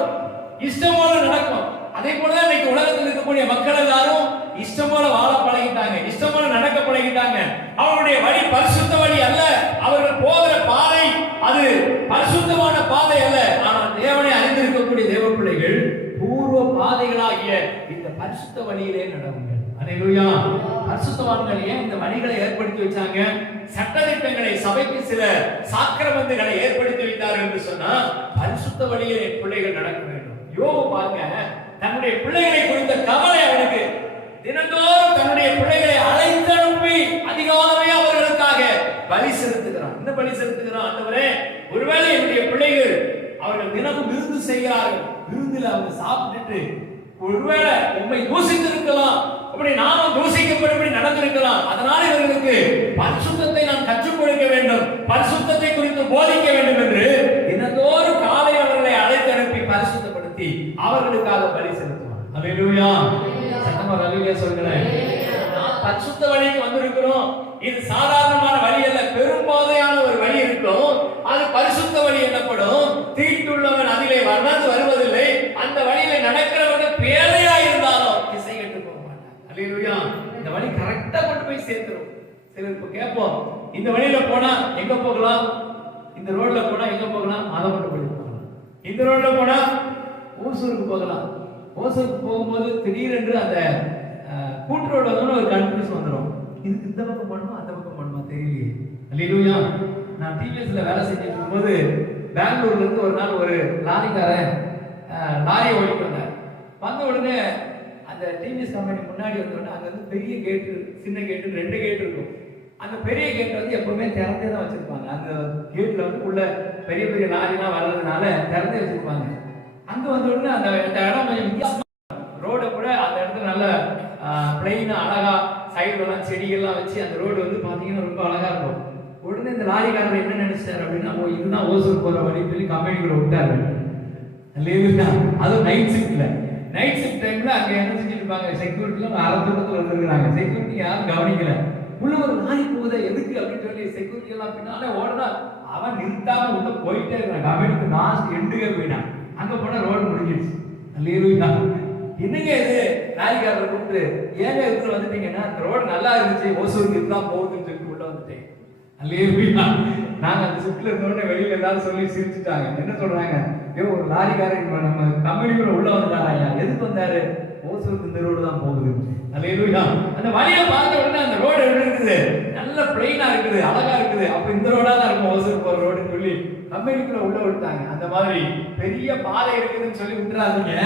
இஷ்டம் போல நடக்கும். அதே போலதான் இன்னைக்கு உலகத்தில் இருக்கக்கூடிய மக்கள் எல்லாரும் இஷ்டம் போல வாழ பழகிட்டாங்க, இஷ்டம் போல நடக்க பழகிட்டாங்க. அவருடைய வழி பரிசுத்த வழி அல்ல. அவர்கள் போகிற பாதை அது பரிசுத்தமான பாதை அல்ல. ஆனால் தேவனை அறிந்திருக்கக்கூடிய தேவ பிள்ளைகள் பூர்வ பாதைகளாகிய இந்த பரிசுத்த வழியிலே நடவுங்கள். அல்லேலூயா. பரிசுத்தவான்கள் ஏன் இந்த வழிகளை ஏற்படுத்தி வச்சாங்க? சட்டதிட்டங்களை, சபைக்கு சில சாக்கிரமந்துகளை ஏற்படுத்தி வைத்தார்கள் என்று சொன்னா பரிசுத்த வழியிலே பிள்ளைகள் நடக்க வேண்டும். யோபு பாருங்க, தன்னுடைய பிள்ளைகளை குறித்த கவலை அவனுக்கு. தினந்தோறும் தன்னுடைய பிள்ளைகளை அழைத்து அனுப்பி அதிகாலமே அவர்களுக்காக பலி செலுத்துகிறான். இந்த பலி செலுத்துகிறான், ஆண்டவரே ஒருவேளை என்னுடைய பிள்ளைகள் அவர்கள் தினமும் விருந்து செய்கிறார்கள், விருந்தில் அவங்க சாப்பிட்டுட்டு ஒருவேளை உண்மை தூசித்திருக்கலாம், அப்படி நாமும் தூசிக்கப்படும்படி நடந்திருக்கலாம். அதனால இவர்களுக்கு பரிசுத்தத்தை நான் கற்றுக் கொடுக்க வேண்டும், பரிசுத்தத்தை குறித்து போதிக்க வேண்டும் என்று தினந்தோறும் காலை அவர்களை அழைத்து அனுப்பி பரிசுத்தப்படுத்தி அவர்களுக்காக பலி செலுத்துவார். அல்லேலூயா. சத்தமா அல்லேலூயா சொல்கிறேன். நான் பரிசுத்த வழிக்கு வந்திருக்கிறோம். இது சாதாரணமான வழி அல்ல, பெரும்பாதையான ஒரு வழி இருக்கும். அது பரிசுத்த வழி எனப்படும். தீட்டுள்ளவன் அதிலே வருவதில்லை. அந்த வழியில நடக்கிறவர்கள் பேதையா இருந்தாலும் திசை கெட்டு போக மாட்டாங்க. அல்லேலூயா. இந்த வழி கரெக்டா கொண்டு போய் சேர்த்துரும். சிலர் இப்ப கேட்போம், இந்த வழியில போனா எங்க போகலாம்? இந்த ரோட்ல போனா எங்க போகலாம்? மாதவரப்பள்ளி போகலாம். இந்த ரோட்ல போனா ஓசூருக்கு போகலாம். ஓசூருக்கு போகும்போது திடீரென்று அந்த கூட்டுரோடு வந்து ஒரு கன்ஃபியூஸ் வந்துடும். இதுக்கு இந்த பக்கம் பண்ணுமா அந்த பக்கம் பண்ணுமா தெரியலையே. அல்லேலூயா. நான் டிவிஎஸ்ல வேலை செஞ்சுட்டு இருக்கும்போது பெங்களூர்ல இருந்து ஒரு நாள் ஒரு லாரிக்காரன் லாரியை ஓடிட்டு வந்தார். வந்த உடனே அந்த அந்த டிவிஎஸ் கம்பெனி முன்னாடி வந்தோடனே அங்கே வந்து பெரிய கேட்டு, சின்ன கேட்டு, 2 கேட்டு இருக்கும். அந்த பெரிய கேட் வந்து எப்பவுமே திறந்தே தான் வச்சிருப்பாங்க. அந்த கேட்ல வந்து உள்ள பெரிய பெரிய லாரிலாம் வர்றதுனால திறந்தே வச்சிருப்பாங்க. அங்க வந்த உடனே அந்த இடம் கொஞ்சம் வித்தியாசமா, ரோட கூட அந்த இடத்துல நல்ல பிளெயினா அழகா சைடுலாம் செடிகள்லாம் வச்சு அந்த ரோடு வந்து பாத்தீங்கன்னா ரொம்ப அழகா இருக்கும். உடனே இந்த லாரிக்காரர் என்ன நினைச்சாரு அப்படின்னா, இதுதான் ஓசூர் போற வழின்னு சொல்லி கம்பெனிக்குள்ள விட்டாரு. அதுவும் நைட் ஷிஃப்ட்ல. நைட் ஷிஃப்ட் டைம்ல அங்க என்ன செஞ்சுட்டு இருப்பாங்க, செக்யூரிட்டிலாம் அரை தூரத்துல வந்துருக்காங்க. செக்யூரிட்டி யாரும் கவனிக்கல. உள்ள ஒரு லாரி போகுதா எதுக்கு அப்படின்னு சொல்லி செக்யூரிட்டி எல்லாம் பின்னாலே ஓடுனா, அவன் நிறுத்தாம உள்ள போயிட்டே இருக்கான். கம்பெனிக்கு லாஸ்ட் எண்டுக்கே போயிட்டான். அங்க போனா ரோடு முடிஞ்சிடுச்சு. என்னங்க இது, லாரிக்காரரை கூப்பிட்டு ஏங்க இதுல வந்துட்டீங்கன்னா, அந்த ரோடு நல்லா இருந்துச்சு, ஓசூருக்கு இதுதான் போகுதுன்னு சொல்லிட்டு உள்ள வந்துட்டேன். நாங்க அந்த ஷிஃப்ட்ல இருந்தோடனே வெளியில எல்லாரும் சொல்லி சிரிச்சுட்டாங்க. என்ன சொல்றாங்க, ஒரு லாரிக்காரன் நம்ம கம்பெனிக்குள்ள உள்ள வந்தாராயா, எதுக்கு வந்தாரு, ஓசூருக்கு இந்த ரோடு தான் போகுது. அல்லேலூயா. அந்த வழியை பார்த்த உடனே அந்த ரோடு எப்படி இருக்குது, நல்ல பிளைனா இருக்குது, அழகா இருக்குது. அப்ப இந்த ரோடா தான் இருக்கும் ஓசூர் போற ரோடுன்னு சொல்லி கம்பெனிக்குள்ள உள்ள விட்டாங்க. அந்த மாதிரி பெரிய பாதை இருக்குதுன்னு சொல்லி விட்டுறாதீங்க.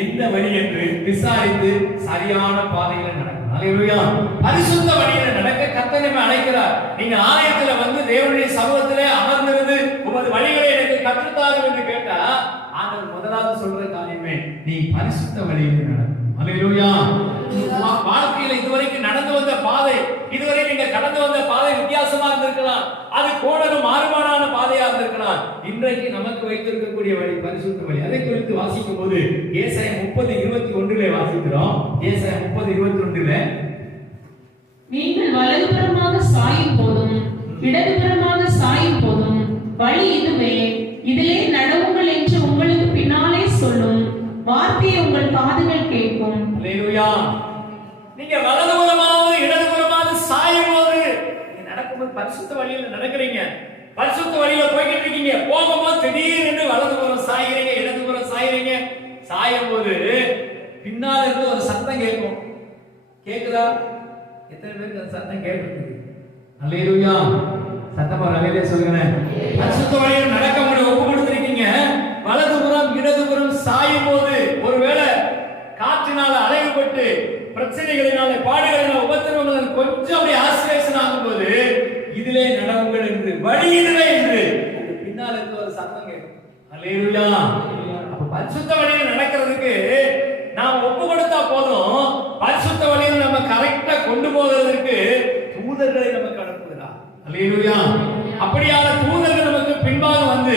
எந்த வழி என்று விசாரித்து சரியான பாதையில நடக்கும். அல்லேலூயா. பரிசுத்த வழியில நடக்க கர்த்தர் நம்மை அழைக்கிறார். நீங்க ஆலயத்துல வந்து தேவனுடைய சமூகத்திலே அமர்ந்திருந்து உமது வழிகளை எனக்கு கற்றுத்தாரும் என்று கேட்டா, ஆண்டவர் முதலாவது சொல்ற காரியமே நீ பரிசுத்த வழியில நடக்கும். அல்லேலூயா. வாழ்க்கையில இதுவரைக்கும் நடந்து வந்த பாதை, இதுவரை நீங்க கடந்து வந்த பாதை வித்தியாசமா இருந்திருக்கலாம். அது கோணலும் மாறுபாடான பாதையா இருந்திருக்கலாம். இன்றைக்கு நமக்கு வைத்திருக்கக்கூடிய வழி பரிசுத்த வழி. அதை குறித்து வாசிக்கும் போது ஏசாயா 30:21 வாசிக்கிறோம். ஏசாயா 30:21 நீங்கள் வலதுபுறமாக சாயும் போதும் இடதுபுறமாக சாயும் போதும் வழி இதுவே, இதிலே நடவுங்கள் என்று உங்களுக்கு பின்னாலே சொல்லும் வார்த்தையை உங்கள் காதுகள் கேட்கும். அல்லேலூயா. நீங்க வலதுபுறமாவது இடதுபுறமாவது சாயும் போது, நீங்க நடக்கும்போது பரிசுத்த வழியில நடக்கிறீங்க, பரிசுத்த வழியில போய்கிட்டு இருக்கீங்க. போகும்போது திடீர்னு வலதுபுறம் சாய்கிறீங்க, இடதுபுறம் சாய்கிறீங்க. சாயும் போது பின்னால இருந்து ஒரு சத்தம் கேட்கும். கேக்குதா? எத்தனை பேருக்கு அந்த சத்தம் கேட்டிருக்கு? அல்லேலூயா. சத்தமா அல்லேலூயா சொல்லுங்க. பரிசுத்த வழியில நடக்க முடியும், ஒப்பு கொடுத்திருக்கீங்க. வலதுபுறம் இடதுபுறம் சாயும் போது ஒருவேளை காற்றினால அலைவுபட்டு பிரச்சனைகளினால பாடுகளினால உபத்திரவங்கள் கொஞ்சம் அப்படி ஆசிரியேஷன் ஆகும்போது, இதிலே நடவுங்கள் என்று, வழி இதுவே என்று பின்னால இருந்து ஒரு சத்தம் கேட்கும். அல்லேலூயா. அப்ப பரிசுத்த வழியில நடக்கிறதுக்கு நாம் ஒப்பு கொடுத்தா போதும். பரிசுத்த வழியில நம்ம கரெக்டா கொண்டு போகிறதுக்கு தூதர்களை நமக்கு அனுப்புகிறார். அல்லேலூயா. அப்படியான தூதர்கள் நமக்கு பின்பாக வந்து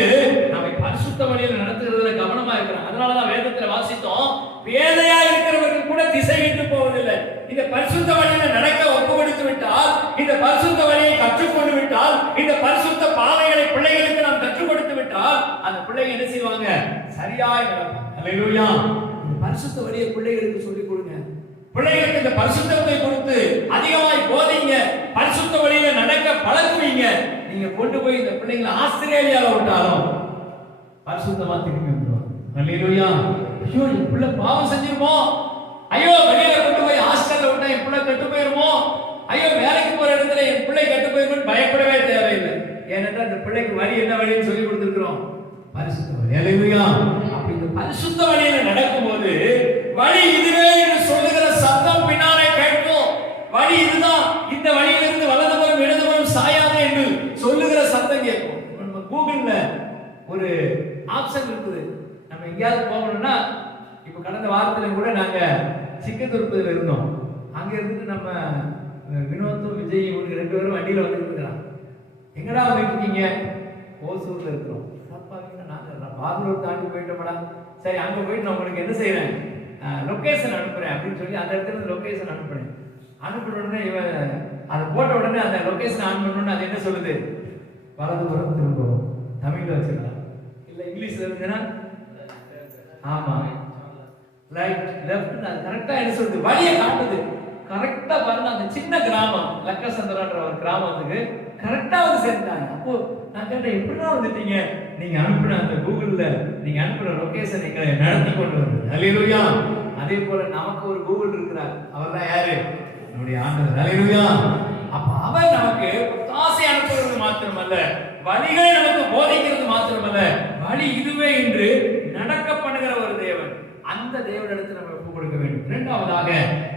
நம்மை பரிசுத்த வழியில நடத்துகிறதுல கவனமா இருக்கிறாங்க. அதனாலதான் வேதத்துல வாசித்தோம், வேதையா இருக்கிறவர்கள் கூட திசை விட்டு போவதில்லை. இந்த பரிசுத்த வழியில நடக்க ஒப்பு கொடுத்து விட்டால், இந்த பரிசுத்த வழியை கற்றுக்கொண்டு விட்டால், இந்த பரிசுத்த பாதைகளை பிள்ளைகளுக்கு நாம் கற்றுக் கொடுத்து விட்டால், அந்த பிள்ளைங்க என்ன செய்வாங்க, சரியாய் நடப்பாங்க. அல்லேலூயா. இந்த பரிசுத்த வழியை பிள்ளைகளுக்கு சொல்லிக் கொடுங்க. பிள்ளைகளுக்கு இந்த பரிசுத்தத்தை கொடுத்து அதிகமாய் போதிங்க. பரிசுத்த வழியில நடக்க பழக்குவீங்க. நீங்க கொண்டு போய் இந்த பிள்ளைங்களை ஆஸ்திரேலியால விட்டாலும் பரிசுத்தமா திரும்பி வந்துருவாங்க. அல்லேலூயா. ஐயோ என் பிள்ளை பாவம் செஞ்சிருமோ, ஐயோ வெளியில கொண்டு போய் ஹாஸ்டல்ல விட்டா என் பிள்ளை கெட்டு போயிருமோ, ஐயோ வேலைக்கு போற இடத்துல என் பிள்ளை கெட்டு போயிருமோன்னு பயப்படவே தேவையில்லை. ஏனென்றால் அந்த பிள்ளைக்கு வழி என்ன வழின்னு சொல்லி கொடுத்துருக்கிறோம், பரிசுத்த வழி. அல்லேலூயா. அப்ப இந்த பரிசுத்த வழியில நடக்கும்போது வழி இதுவே என்று சொல்லுகிற சத்தம் பின்னாலே கேட்கும். வழி இதுதான், இந்த வழியிலிருந்து வலதுபுறம் இடதுபுறம் சாயாதே என்று சொல்லுகிற சத்தம் கேட்கும். நம்ம கூகுள்ல ஒரு ஆப்ஷன் இருக்குது. நம்ம எங்கேயாவது போகணும்னா, இப்ப கடந்த வாரத்துல கூட நாங்க சிக்கத்துருப்பதில் இருந்தோம். அங்க இருந்துட்டு நம்ம வினோத்தும் விஜய் இவங்க 2 பேரும் வண்டியில வந்துட்டு இருக்கிறாங்க. எங்கடா வந்துட்டு இருக்கீங்க? ஓசூர்ல இருக்கிறோம். நாங்க பாகலூர் தாண்டி போயிட்டோம்டா. சரி அங்க போயிட்டு நான் உங்களுக்கு என்ன செய்யறேன், லொகேஷன் அனுப்புறேன் அப்படின்னு சொல்லி அந்த இடத்துல இருந்து லொகேஷன் அனுப்புறேன். அனுப்பின உடனே இவன் அதை போட்ட உடனே அந்த லொகேஷன் ஆன் பண்ணணும்னு அது என்ன சொல்லுது, வலதுபுறம் திரும்பவும். தமிழ்ல வச்சிருக்கலாம், இல்ல இங்கிலீஷ்ல இருந்துன்னா ஆமா ரைட் லெஃப்ட், அது கரெக்டா என்ன சொல்லுது, வழியை காட்டுது. கரெக்டா பாருங்க, அந்த சின்ன கிராமம் லக்கசந்திரன்ற ஒரு கிராமத்துக்கு கரெக்டா வந்து சேர்ந்தாங்க. அப்போ நான் கேட்டேன், எப்படிதான் வந்துட்டீங்க? நீங்க அனுப்பின அந்த கூகுள்ல நீங்க அனுப்பின லொகேஷன் எங்களை நடத்தி கொண்டு வருது. அல்லேலூயா. அதே போல நமக்கு ஒரு கூகுள் இருக்கிறார். அவர் தான் யாரு, நம்முடைய ஆண்டவர். அல்லேலூயா. அப்ப அவர் நமக்கு தாசை அனுப்புறது மாத்திரமல்ல, வழிகளை நமக்கு போதிக்கிறது மாத்திரமல்ல, வழி இதுவே என்று நடக்க பண்ணுகிற ஒரு தேவன். அந்த தேவனிடத்தில் நம்ம ஒப்புக் கொடுக்க வேண்டும். இரண்டாவதாக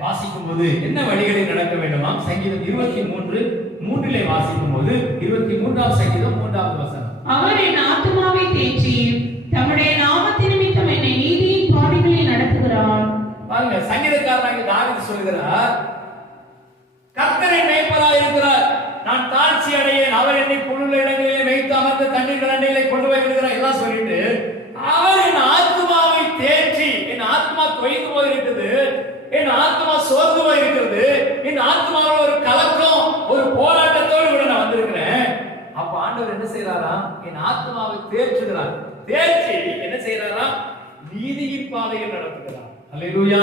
வாசிக்கும் போது என்ன வழிகளில் நடக்க வேண்டுமாம்? சங்கீதம் 23:3 வாசிக்கும் போது 23ஆம் சங்கீதம் 3வது வசனம். அவர் என் ஆத்துமாவை தேற்றி தம்முடைய நாமத்தின் நிமித்தம் என்னை நீதியின் பாதைகளில் நடத்துகிறார். பாருங்க, சங்கீதக்காரனாகிய தாவீது சொல்கிறார், கர்த்தர் என் மேய்ப்பராய் இருக்கிறார், நான் தாழ்ச்சி அடையேன். அவர் என்னை புல்லுள்ள இடங்களிலே மேய்த்து அமர்ந்த தண்ணீர் அண்டையிலே கொண்டு போய் விடுகிறார் எல்லாம் சொல்லிட்டு, அவர் என் ஆத்துமாவை தேற்றி, என் ஆத்மா தொய்ந்து போயிருக்குது, என் ஆத்மா சோர்ந்து போயிருக்கிறது, என் ஆத்மாவில் ஒரு கலக்கம், ஒரு போராட்டத்தோடு கூட நான் வந்திருக்கிறேன். அப்ப ஆண்டவர் என்ன செய்யறாராம்? என் ஆத்மாவை தேற்றுகிறார். தேற்றி என்ன செய்யறாராம்? நீதியின் பாதையில் நடத்துகிறார். அல்லேலூயா.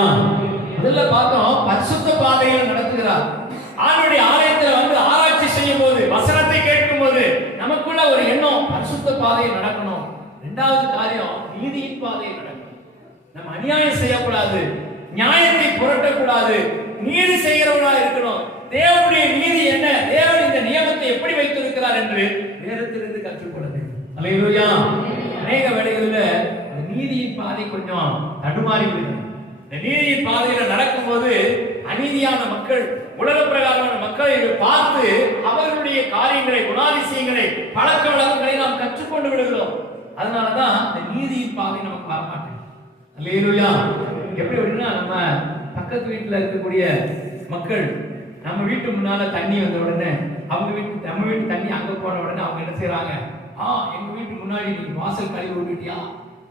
முதல்ல பார்த்தோம், பரிசுத்த பாதையில் நடத்துகிறார். ஆண்டவருடைய ஆலயத்துல வந்து ஆராய்ச்சி செய்யும் போது, வசனத்தை கேட்கும் போது நமக்குள்ள ஒரு எண்ணம், பரிசுத்த பாதையில் நடக்கணும். இரண்டாவது காரியம், நீதியின் பாதையில் நடக்கணும். நம்ம அநியாயம் செய்யக்கூடாது, நியாயத்தை புரட்டக்கூடாது, நீதி செய்கிறவர்களா இருக்கணும். தேவனுடைய நீதி என்ன, தேவன் இந்த நியமத்தை எப்படி வைத்திருக்கிறார் என்று வேதத்திலிருந்து கற்றுக்கொள்ள வேண்டும். அல்லேலூயா. அநேக வேளைகளில் நீதியின் பாதை கொஞ்சம் தடுமாறி விடுகிறது. இந்த நீதியின் பாதையில நடக்கும்போது அநீதியான மக்கள், உலக பிரகாரமான மக்களை பார்த்து அவர்களுடைய காரியங்களை, குணாதிசயங்களை, பழக்க வழக்கங்களை நாம் கற்றுக்கொண்டு விடுகிறோம். அதனாலதான் இந்த நீதியின் பாதை நமக்கு வரமாட்டேன். அல்லேலூயா. எப்படி அப்படின்னா, நம்ம பக்கத்து வீட்டுல இருக்கக்கூடிய மக்கள் நம்ம வீட்டு முன்னால தண்ணி வந்த உடனே அவங்க வீட்டு, நம்ம வீட்டு தண்ணி அங்க போன உடனே அவங்க என்ன செய்யறாங்க? எங்க வீட்டு முன்னாடி நீ வாசல் கழுவி விட்டுட்டியா,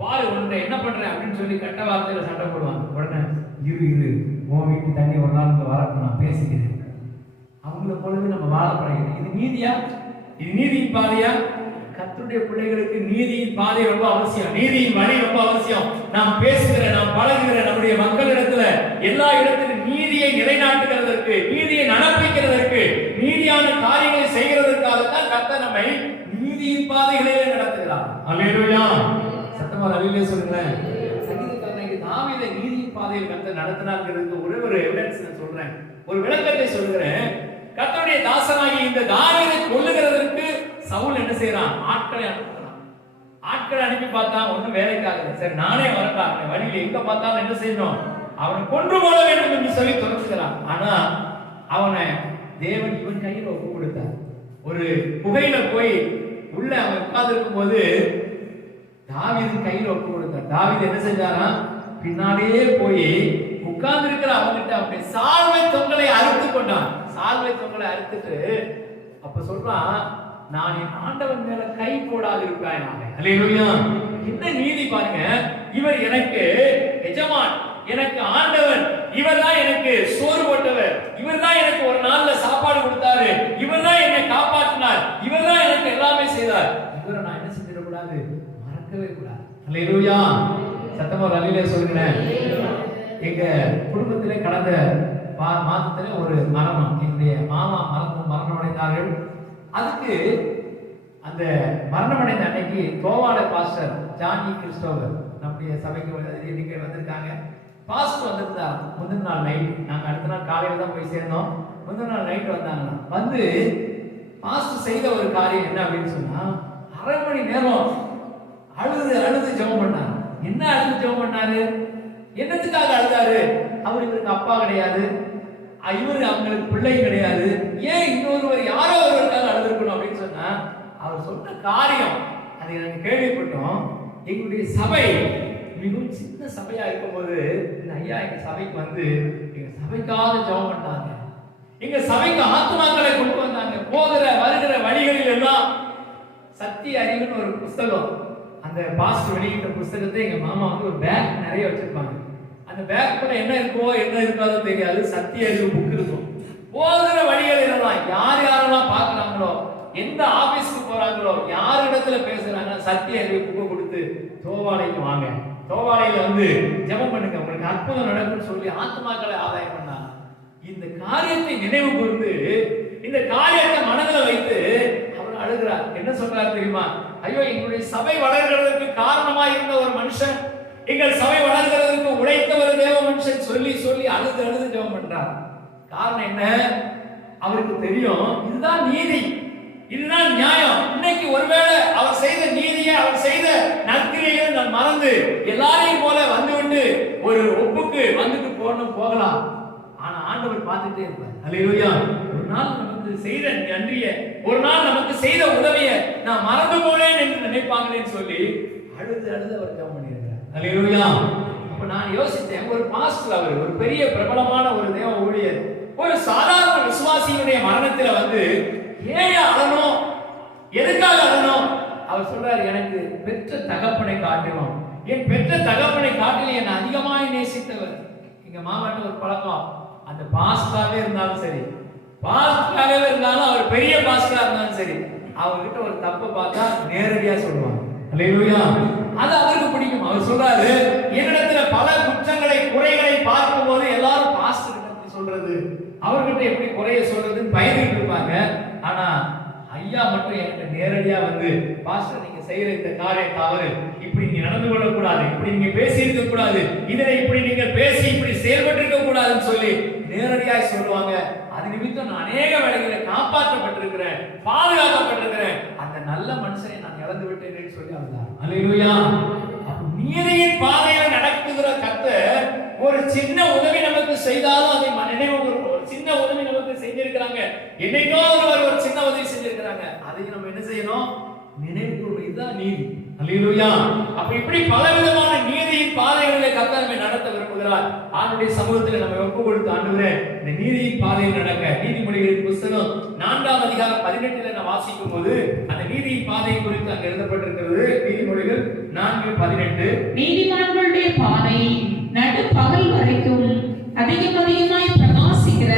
பாரு ஒன்றை என்ன பண்ற அப்படின்னு சொல்லி கட்ட வார்த்தையில சண்டை போடுவாங்க. உடனே இரு உன் வீட்டு தண்ணி ஒரு நாளுக்கு வரட்டும், நான் பேசிக்கிறேன். அவங்கள போலவே நம்ம வாழப்படைகிறது. இது நீதியா? இது நீதியின் பாதையா? கர்த்தருடைய பிள்ளைகளுக்கு நீதியின் பாதை ரொம்ப அவசியம், நீதியின் வழி ரொம்ப அவசியம். நாம் பேசுகிற, நாம் பழகுகிற நம்முடைய மக்களிடத்துல எல்லா இடத்திலும் நீதியை நிலைநாட்டுகிறதற்கு, நீதியை நடப்பிக்கிறதற்கு, நீதியான காரியங்களை செய்கிறதற்காகத்தான் கர்த்தர் நம்மை நீதியின் பாதைகளிலே நடத்துகிறார். அல்லேலூயா. சத்தமா அல்லேலூயா சொல்லுங்களேன். சங்கீதக்காரனாகிய தாவீதை நீதியின் பாதையில் கர்த்தர் நடத்தினார்ங்கிறதுக்கு ஒரே ஒரு எவிடன்ஸ் நான் சொல்றேன், ஒரு விளக்கத்தை சொல்கிறேன். கர்த்தருடைய தாசனாகி இந்த தாவீதை கொல்லுகிறதற்கு சவுல் என்ன செய்யறான்? ஆட்களை அனுப்புறான். ஆட்களை அனுப்பி பார்த்தா ஒன்னும் வேலைக்காகல. சரி நானே வரட்டான், வழியில் எங்க பார்த்தாலும் என்ன செய்யணும்? அவனை கொன்று போட வேண்டும் என்று சொல்லி துரத்துகிறான். ஆனா அவனை தேவன் இவன் கையில் ஒப்பு கொடுத்தார். ஒரு புகையில போய் உள்ள அவன் உட்கார்ந்து இருக்கும் போது தாவீது கையில் ஒப்பு கொடுத்தார். தாவீது என்ன செஞ்சாரா? பின்னாலேயே போய் உட்கார்ந்து இருக்கிற அவன்கிட்ட அவனுடைய சால்வை தொங்கலை அறுத்து கொண்டான். சால்வை தொங்கலை அறுத்துட்டு அப்ப சொல்றான், நான் என் ஆண்டவன் மேல கை போடாது இருப்பேன். அல்லேலூயா. என்ன நீதி பாருங்க. இவர் எனக்கு எஜமான், எனக்கு ஆண்டவன், இவர் தான் எனக்கு சோறு போட்டவர், இவர் தான் எனக்கு ஒரு நாள்ல சாப்பாடு கொடுத்தாரு, இவர் தான் என்னை காப்பாற்றினார், இவர் தான் எனக்கு எல்லாமே செய்தார். இவரை நான் என்ன செஞ்சிடக்கூடாது? மறக்கவே கூடாது. அல்லேலூயா. சத்தமா அல்லேலூயா சொல்லுங்க. எங்க குடும்பத்திலே கடந்த மாதத்துல ஒரு மரணம், என்னுடைய மாமா மரணம் அடைந்தார்கள். அதுக்கு அந்த மரணமடைந்த அன்னைக்கு கோவாட பாஸ்டர் ஜானி கிறிஸ்டோவர் நம்முடைய சபைக்கு இன்னைக்கு வந்திருக்காங்க. பாஸ்டர் வந்திருந்தாங்க. முந்தின நாள் நைட், நாங்கள் அடுத்த நாள் காலையில தான் போய் சேர்ந்தோம். முந்தின நாள் நைட் வந்தாங்க. வந்து பாஸ்டர் செய்த ஒரு காரியம் என்ன அப்படின்னு சொன்னா, 1/2 மணி நேரம் அழுது ஜெபம் பண்ணாரு. என்ன அழுது ஜெபம் பண்ணாரு? என்னத்துக்காக அழுதாரு? அவருக்கு அப்பா கிடையாது, இவரு அவங்களுக்கு பிள்ளை கிடையாது, ஏன் இன்னொருவர் யாரோ ஒருவருக்காக அழுதுருக்கணும் அப்படின்னு சொன்னா, அவர் சொன்ன காரியம் அதை நாங்கள் கேள்விப்பட்டோம். எங்களுடைய சபை மிகவும் சின்ன சபையா இருக்கும்போது இந்த ஐயா எங்க சபைக்கு வந்து எங்க சபைக்காக ஜெபம் பண்ணாங்க. எங்க சபைக்கு ஆத்துமாக்களை கொண்டு வந்தாங்க. போகிற வருகிற வழிகளில் எல்லாம் சத்திய அறிவுன்னு ஒரு புஸ்தகம், அந்த பாஸ்டர் வெளியிட்ட புஸ்தகத்தை எங்க மாமா வந்து ஒரு பேக் நிறைய வச்சிருப்பாங்க. அந்த பேக் கூட என்ன இருக்கோ என்ன இருக்காதோ தெரியாது, சத்திய அறிவு புக் இருக்கும். போகிற வழிகள் எல்லாம் யார் யாரெல்லாம் பார்க்கறாங்களோ, எந்த ஆபீஸ்க்கு போறாங்களோ, யார் இடத்துல பேசுறாங்க, சத்திய அறிவு புக்கை கொடுத்து தோவாளைக்கு வாங்க, தோவாளையில வந்து ஜெபம் பண்ணுங்க, உங்களுக்கு அற்புதம் நடக்கும்னு சொல்லி ஆத்மாக்களை ஆதாயம் பண்ணாங்க. இந்த காரியத்தை நினைவு கூர்ந்து, இந்த காரியத்தை மனதில் வைத்து அவர் அழுகிறார். என்ன சொல்றாரு தெரியுமா? ஐயோ, எங்களுடைய சபை வளர்கிறதுக்கு காரணமா இருந்த ஒரு மனுஷன், எங்கள் சபை வளர்கிறதுக்கு உழைத்த ஒரு தேவ மனுஷன் சொல்லி சொல்லி அழுது ஜெபம் பண்றார். காரணம் என்ன? அவருக்கு தெரியும் இதுதான் நீதி. இதுதான் நியாயம். இன்னைக்கு ஒருவேளை அவர் செய்த நீதியை, அவர் செய்த நற்கிரியைகளை நான் மறந்து எல்லாரையும் போல வந்துவிட்டு ஒரு ஒப்புக்கு வந்துட்டு போகலாம். ஆனா ஆண்டவர் பார்த்துட்டே இருப்பார். அல்லேலூயா. ஒரு நாள் நமக்கு செய்த நன்றியை, ஒரு நாள் நமக்கு செய்த உதவியை நான் மறந்து போனேன் என்று நினைப்பாங்களேன்னு சொல்லி அழுது அவர் ஜெபம் பண்ணியிருக்கிறார். அல்லேலூயா. அப்ப நான் யோசித்தேன், ஒரு பாஸ்டர், அவர் ஒரு பெரிய பிரபலமான ஒரு தேவ ஊழியர், ஒரு சாதாரண விசுவாசியுடைய மரணத்துல வந்து ஏன் அழணும், எதுக்காக அழணும்? அவர் சொல்றாரு, எனக்கு பெற்ற தகப்பனை காட்டிலும், என் பெற்ற தகப்பனை காட்டிலும் என்னை அதிகமாய் நேசித்தவர். எங்க மாமாட்ட ஒரு பழக்கம், அந்த பாஸ்டராவே இருந்தாலும் சரி, பாஸ்டராகவே இருந்தாலும் அவர் பெரிய பாஸ்டரா இருந்தாலும் சரி, அவர்கிட்ட ஒரு தப்பை பார்த்தா நேரடியா சொல்லுவாங்க. அல்லேலூயா. அது அவருக்கு பிடிக்கும். அவர் சொல்றாரு, என்னிடத்துல பல குற்றங்களை, குறைகளை பார்க்கும் போது எல்லாரும் பாஸ்டர் கிட்ட சொல்றது, அவர்கிட்ட எப்படி குறைய சொல்றதுன்னு பயந்துட்டு இருப்பாங்க. ஆனா ஐயா மட்டும் என்கிட்ட நேரடியா வந்து, பாஸ்டர் நீங்க செய்யற இந்த காரியம் தவறு, இப்படி நீங்க நடந்து கொள்ள கூடாது, இப்படி நீங்க பேசி இருக்க கூடாது, இதை இப்படி நீங்க பேசி இப்படி செயல்பட்டு இருக்க கூடாதுன்னு சொல்லி நேரடியாக சொல்லுவாங்க. அது நிமித்தம் நான் அநேக வேளைகளை காப்பாற்றப்பட்டிருக்கிறேன், பாதுகாக்கப்பட்டிருக்கிறேன். அந்த நல்ல மனுஷனை நான் இழந்து விட்டேன் சொல்லி அழுதார். அல்லேலூயா. நீதியின் பாதையில் நடக்குகிற கர்த்தர் ஒரு சின்ன உதவி நமக்கு செய்தாலும் அதை நினைவு கூறுவோம். ஒரு சின்ன உதவி நமக்கு செஞ்சிருக்கிறாங்க, என்னைக்கோ ஒரு சின்ன உதவி செஞ்சிருக்கிறாங்க, அதை நம்ம என்ன செய்யணும்? நினைவு கூறுவோம். இதுதான் நீதி. அல்லேலூயா. அப்ப இப்படி பலவிதமான நீதியின் பாதைகளிலே கர்த்தர் நம்மை நடத்த விரும்புகிறார். ஆண்டவருடைய சமூகத்தில் நம்ம ஒப்பு கொடுத்து, ஆண்டவரே இந்த நீதியின் பாதையில் நடக்க. நீதிமொழிகளின் புத்தகம் 4ஆம் அதிகாரம் 18 நான் வாசிக்கும் போது அந்த நீதியின் பாதை குறித்து அங்க எழுதப்பட்டிருக்கிறது. நீதிமொழிகள் 4:18. நீதிமான்களுடைய பாதை நடு பகல் வரைக்கும் அதிகமாய் பிரகாசிக்கிற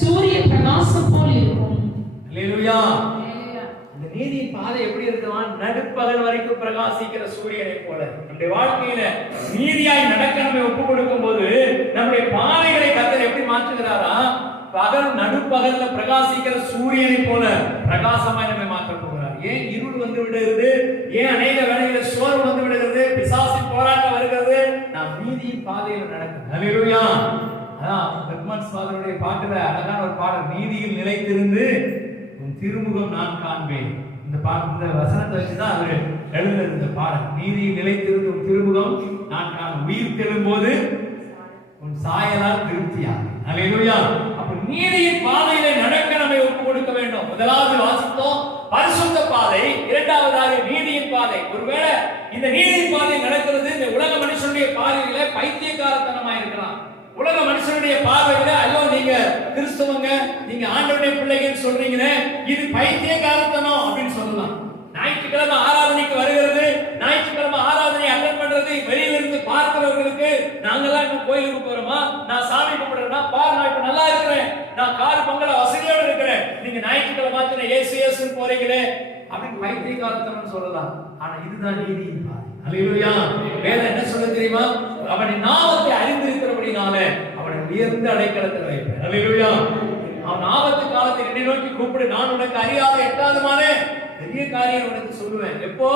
சூரிய பிரகாசம் போல் இருக்கும். அல்லேலூயா. இந்த நீதியின் பாதை எப்படி இருக்குமா? நடுப்பகல் வரைக்கும் பிரகாசிக்கிற சூரியனை போல. நம்முடைய வாழ்க்கையில நீதியாய் நடக்க நம்ம ஒப்பு கொடுக்கும் போது நம்முடைய பாதைகளை கர்த்தர் எப்படி மாற்றுகிறாரா? பகல் நடுப்பகல்ல பிரகாசிக்கிற சூரியனை போல பிரகாசமாய் நம்மை மாற்ற போகிறார். ஏன் இருள் வந்து விடுகிறது? ஏன் அநேக வேளைகளில் சோர்வு வந்து விடுகிறது? பிசாசின் போராட்டம் வருகிறது? நாம் நீதியின் பாதையில் நடக்கும். அல்லேலூயா. பெர்மான்ஸ் ஃபாதருடைய பாட்டுல அழகான ஒரு பாடல், நீதியில் நிலைத்திருந்து உன் திருமுகம் நான் காண்பேன். இந்த இந்த வசனத்தை வச்சுதான் அவர் எழுதுறது இந்த பாடல். நீதியில் நிலைத்திருந்து உன் திருமுகம் நான் காண்பேன், உயிர் தெழும்போது உன் சாயலால் திருப்தியா. அல்லேலூயா. அப்ப நீதியின் பாதையிலே நடக்க நம்மை ஒப்பு கொடுக்க வேண்டும். முதலாவது வாசித்தோம் பரிசுத்த பாதை, இரண்டாவதாக நீதியின் பாதை. ஒருவேளை இந்த நீதியின் பாதை நடக்கிறது இந்த உலக மனுஷனுடைய பாதையில பைத்தியக்காரத்தனமா இருக்கலாம். உலக மனுஷனுடைய பார்வையில, ஐயோ நீங்க கிறிஸ்தவங்க, நீங்க ஆண்டவருடைய பிள்ளைகள் சொல்றீங்களே, இது பைத்தியக்காரத்தனம் அப்படின்னு சொல்லலாம். ஞாயிற்றுக்கிழமை ஆராதனைக்கு வருகிறது, ஞாயிற்றுக்கிழமை ஆராதனை அட்டெண்ட் பண்றது, வெளியில இருந்து பார்க்கிறவர்களுக்கு நாங்கெல்லாம் இன்னும் கோயிலுக்கு போறோமா, நான் சாமி கும்பிடுறேன்னா பாரு, நான் இப்ப நல்லா இருக்கிறேன், நான் கார் பங்கள வசதியோடு இருக்கிறேன், நீங்க ஞாயிற்றுக்கிழமை ஆச்சுன்னா ஏசு ஏசுன்னு போறீங்களே அப்படின்னு பைத்தியக்காரத்தனம் சொல்லலாம். ஆனா இதுதான் நீதியின் பாதை. அல்லேலூயா. வேதம் என்ன சொல்லுது தெரியுமா? அவனின் நாமத்தை அறிந்திருக்கிறபடினால அவனை உயர்ந்த அடைக்கலத்தில் வைப்பேன். அல்லேலூயா. அவன் ஆபத்து காலத்தில் என்னை நோக்கி கூப்பிடு, நான் உனக்கு அறியாத எட்டாதமான பெரிய காரியம் உனக்கு சொல்லுவேன். எப்போ?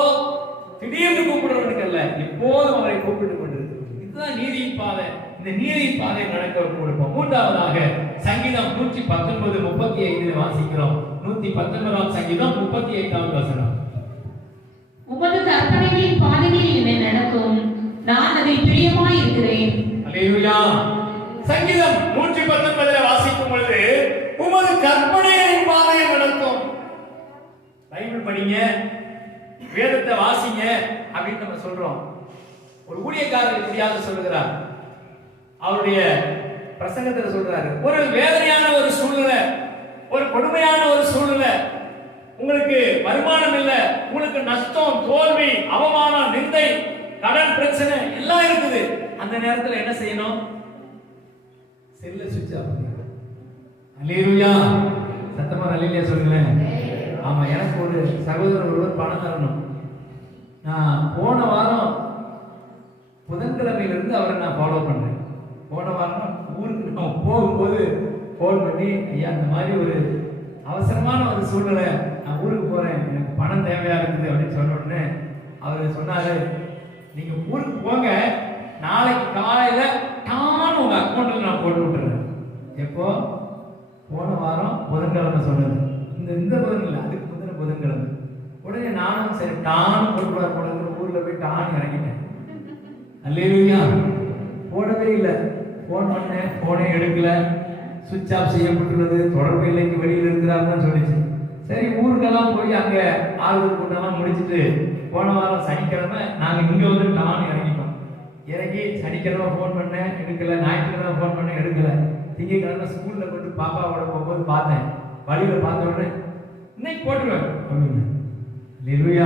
திடீர்னு கூப்பிடுறவனுக்கு அல்ல, எப்போதும் அவரை கூப்பிட்டு கொண்டிருக்கிறது. இதுதான் நீதியின் பாதை. இந்த நீதியின் பாதை நடக்க கொடுப்போம். மூன்றாவதாக சங்கீதம் 119:35 வாசிக்கிறோம். 119ஆம் சங்கீதம் 38ஆம் வசனம். உமது கற்பனைகளின் பாதைகளில் என்னை நடக்கும், நான் அதில் பிரியமாய் இருக்கிறேன். அல்லேலூயா. சங்கீதம் 119 வாசிக்கும் பொழுது உமது கற்பனைகளின் பாதையை நடக்கும். பைபிள் படிங்க, வேதத்தை வாசிங்க அப்படின்னு நம்ம சொல்றோம். ஒரு ஊழியக்காரர் இப்படியாக சொல்லுகிறார், அவருடைய பிரசங்கத்தில் சொல்றாரு, ஒரு வேதனையான ஒரு சூழ்நிலை, ஒரு கொடுமையான ஒரு சூழ்நிலை, உங்களுக்கு வருமானம் இல்ல, உங்களுக்கு நஷ்டம், தோல்வி, அவமானம், நிந்தை, கடன் பிரச்சனை எல்லாம் இருக்குது. அந்த நேரத்தில் என்ன செய்யணும்? செல்ல சுவிட்ச் ஆஃப் பண்ணிடணும். அல்லேலூயா. சத்தமா அல்லேலூயா சொல்லுங்களேன். ஆமா, எனக்கு ஒரு சகோதரர் ஒருவர் பணம் தரணும். நான் போன வாரம் புதன்கிழமையிலிருந்து அவரை நான் ஃபாலோ பண்றேன். போன வாரம் ஊருக்கு நான் போகும்போது ஃபோன் பண்ணி, ஐயா இந்த மாதிரி ஒரு அவசரமான ஒரு சூழ்நிலை, நான் ஊருக்கு போறேன், எனக்கு பணம் தேவையா இருக்குது அப்படின்னு சொன்ன உடனே அவர் சொன்னாரு, நீங்க ஊருக்கு போங்க, நாளைக்கு காலையில டான்னு உங்க அக்கௌண்ட்ல நான் போட்டு விட்டுறேன். எப்போ? போன வாரம் புதன்கிழமை சொன்னது. இந்த புதன் இல்லை, அதுக்கு முந்தின புதன்கிழமை. உடனே நானும் சரி டான் போட்டுவார் போடுங்கிற ஊர்ல போய் டான் இறங்கிட்டேன். அல்லேலூயா. போடவே இல்லை. போன் பண்ணேன், போனே எடுக்கல, சுவிட்ச் ஆஃப் செய்யப்பட்டுள்ளது, தொடர்பு இல்லைக்கு வெளியில் இருக்கிறாருன்னு சொல்லிச்சு. சரி ஊருக்கெல்லாம் போய் அங்க ஆளுநர் கூட்டெல்லாம் முடிச்சுட்டு போன வாரம் சனிக்கிழமை நாங்க இங்க வந்து டான் இறங்கிட்டோம். இறங்கி சனிக்கிழமை ஃபோன் பண்ணேன், எடுக்கல. ஞாயிற்றுக்கிழமை ஃபோன் பண்ணேன், எடுக்கல. திங்கக்கிழமை ஸ்கூல்ல கொண்டு பாப்பாவோட போகும்போது பார்த்தேன். வழியில பார்த்த உடனே இன்னைக்கு போட்டுருவேன் அப்படின்னு. அல்லேலூயா.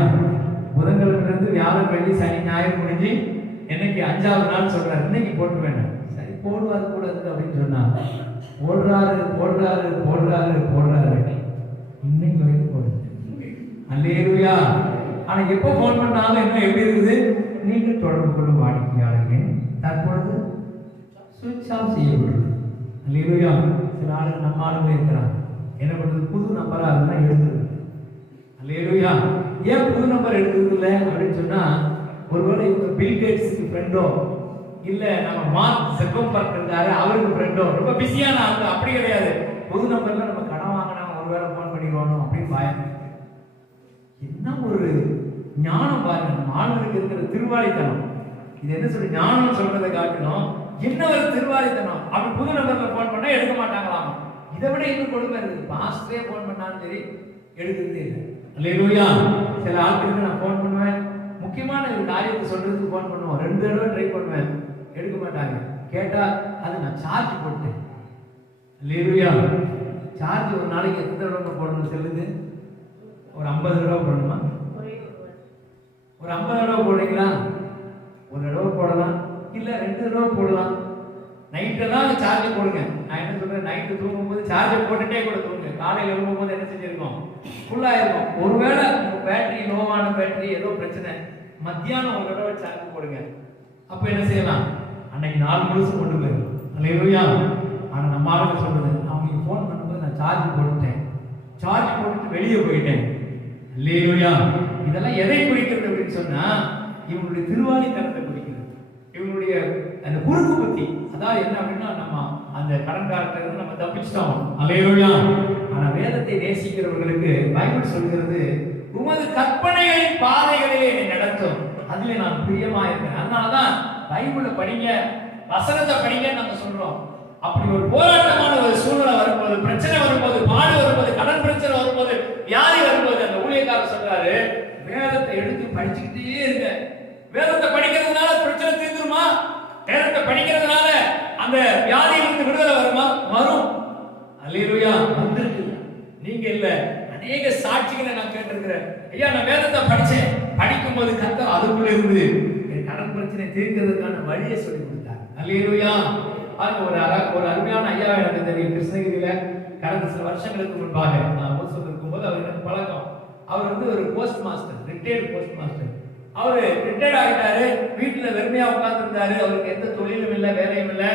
புதன்கிழமையிலிருந்து வியாழன் வெள்ளி சனி ஞாயிறு முடிஞ்சு என்னைக்கு 5வது நாள் சொல்றாரு, இன்னைக்கு போட்டு வேண்டாம். சரி போடுவாரு கூடாது அப்படின்னு சொன்னா போடுறாரு போடுறாரு போடுறாரு போடுறாரு, இன்னைக்கு வரைக்கும் போடுது. அல்லேலூயா. ஆனா எப்போ போன் பண்ணாலும் என்ன எப்படி இருக்குது, நீங்கள் தொடர்பு கொள்ளும் வாடிக்கையாளர்கள் தற்பொழுது சுவிட்ச் ஆஃப் செய்யப்படுது. அல்லேலூயா. சில ஆளுங்க நம்ம ஆளுங்களே இருக்கிறாங்க, என்ன பண்றது, புது நம்பரா இருந்தா எடுத்துருது. அல்லேலூயா. ஏன் புது நம்பர் எடுக்கிறது இல்லை அப்படின்னு சொன்னா, ஒருவேளை இவங்க பில் கேட்ஸ்க்கு ஃப்ரெண்டோ இல்ல நம்ம மார்க் ஜக்கர்பர்க் இருந்தாரு அவருக்கு ஃப்ரெண்டோ, ரொம்ப பிஸியான ஆளு. அப்படி கிடையாது. புது நம்பர்ல நம்ம கடன் வாங்கினா ஒருவேளை போன் பண்ணிடுவானோ அப்படின்னு பயம். என்ன ஒரு ஞானம் பாருங்க, நம்ம ஆளுநருக்கு இருக்கிற திருவாளித்தனம். இது என்ன சொல்லி ஞானம் சொல்றதை காட்டணும், என்ன ஒரு திருவாளித்தனம். அப்படி புது நம்பர்ல போன் பண்ணா எடுக்க மாட்டாங்களாம். இதை விட இன்னும் கொடுமை இருக்குது. பாஸ்டரே போன் பண்ணாலும் சரி எடுக்கிறதே இல்லை. அல்லேலூயா. சில ஆட்களுக்கு நான் போன் பண்ணுவேன், முக்கியமான ஒரு காரியத்தை சொல்றதுக்கு போன் பண்ணுவோம், 2 தடவை ட்ரை பண்ணுவேன், எடுக்க மாட்டாங்க. கேட்டா அது நான் சார்ஜ் போட்டேன். அல்லேலூயா. சார்ஜ் ஒரு நாளைக்கு எத்தனை தடவை போடணும் சொல்லுது? ஒரு 50 தடவை போடணுமா? ஒரு 50 தடவை போடுறீங்களா? ஒரு தடவை போடலாம், இல்ல 2 தடவை போடலாம். நைட்டெல்லாம் சார்ஜ் போடுங்க. நான் என்ன சொல்றேன், நைட்டு தூங்கும்போது சார்ஜ் போட்டுட்டே கூட தூங்குங்க. காலையில் எழும்பும்போது என்ன செஞ்சிருக்கோம், ஃபுல்லா இருக்கும். ஒருவேளை பேட்டரி லோவான பேட்டரி ஏதோ பிரச்சனை, மத்தியானம் ஒரு தடவை சார்ஜ் போடுங்க. அப்ப என்ன செய்யலாம், அன்னைக்கு நாள் முழுசும் கொண்டு போயிடும். அல்லேலூயா. ஆனா நம்ம ஆளுங்க சொல்றது, அவங்க போன் பண்ணும்போது நான் சார்ஜ் போட்டுட்டேன், சார்ஜ் போட்டுட்டு வெளியே போயிட்டேன். அல்லேலூயா. இதெல்லாம் எதை குறிக்கிறது அப்படின்னு சொன்னா, இவங்களுடைய திருவாளித்தனத்தை குறிக்கிறது, இவங்களுடைய அந்த குறுக்கு புத்தி. அதாவது என்ன அப்படின்னா, நம்ம அந்த கடன்காரத்துல இருந்து நம்ம தப்பிச்சிட்டோம். அல்லேலூயா. ஆனா வேதத்தை நேசிக்கிறவர்களுக்கு பைபிள் சொல்கிறது, உமது கற்பனைகளின் பாதைகளிலே என்னை நடத்தும், அதுல நான் பிரியமா இருக்கேன். அதனாலதான் பைபிளை படிங்க, வசனத்தை படிங்க நம்ம சொல்றோம். அப்படி ஒரு போராட்டமான ஒரு சூழ்நிலை வரும்போது, பிரச்சனை வரும்போது, பாடு வரும்போது, கடன் பிரச்சனை வரும்போது, வியாதி வரும்போது, அந்த ஊழியக்காரர் சொல்றாரு, வேதத்தை எடுத்து படிச்சுக்கிட்டே இருங்க. வேதத்தை படிக்கிறதுனால பிரச்சனை தீர்ந்துருமா? வேதத்தை படிக்கிறதுனால அந்த வியாதியிலிருந்து விடுதலை வருமா? வரும். அல்லேலூயா. வந்திருக்கு. நீங்க இல்ல, அநேக சாட்சிகளை நான் கேட்டிருக்கிறேன். ஐயா நான் வேதத்தை படிச்சேன், படிக்கும் போது கர்த்தர் அதுக்குள்ள இருந்து என் கடன் பிரச்சனை தீர்க்கிறதுக்கான வழியை சொல்லி கொடுத்தார். அல்லேலூயா. ஒரு அருமையான ஐயா எனக்கு தெரியும், கிருஷ்ணகிரியில கடந்த சில வருஷங்களுக்கு முன்பாக நான் ஊசல் இருக்கும்போது அவர் எனக்கு பழக்கம். அவர் வந்து ஒரு post master, retired post master. அவரு ரிட்டையர்ட் ஆகிட்டாரு, வீட்டுல வெறுமையா உட்கார்ந்து இருந்தாரு, அவருக்கு எந்த தொழிலும் இல்லை, வேலையும் இல்லை.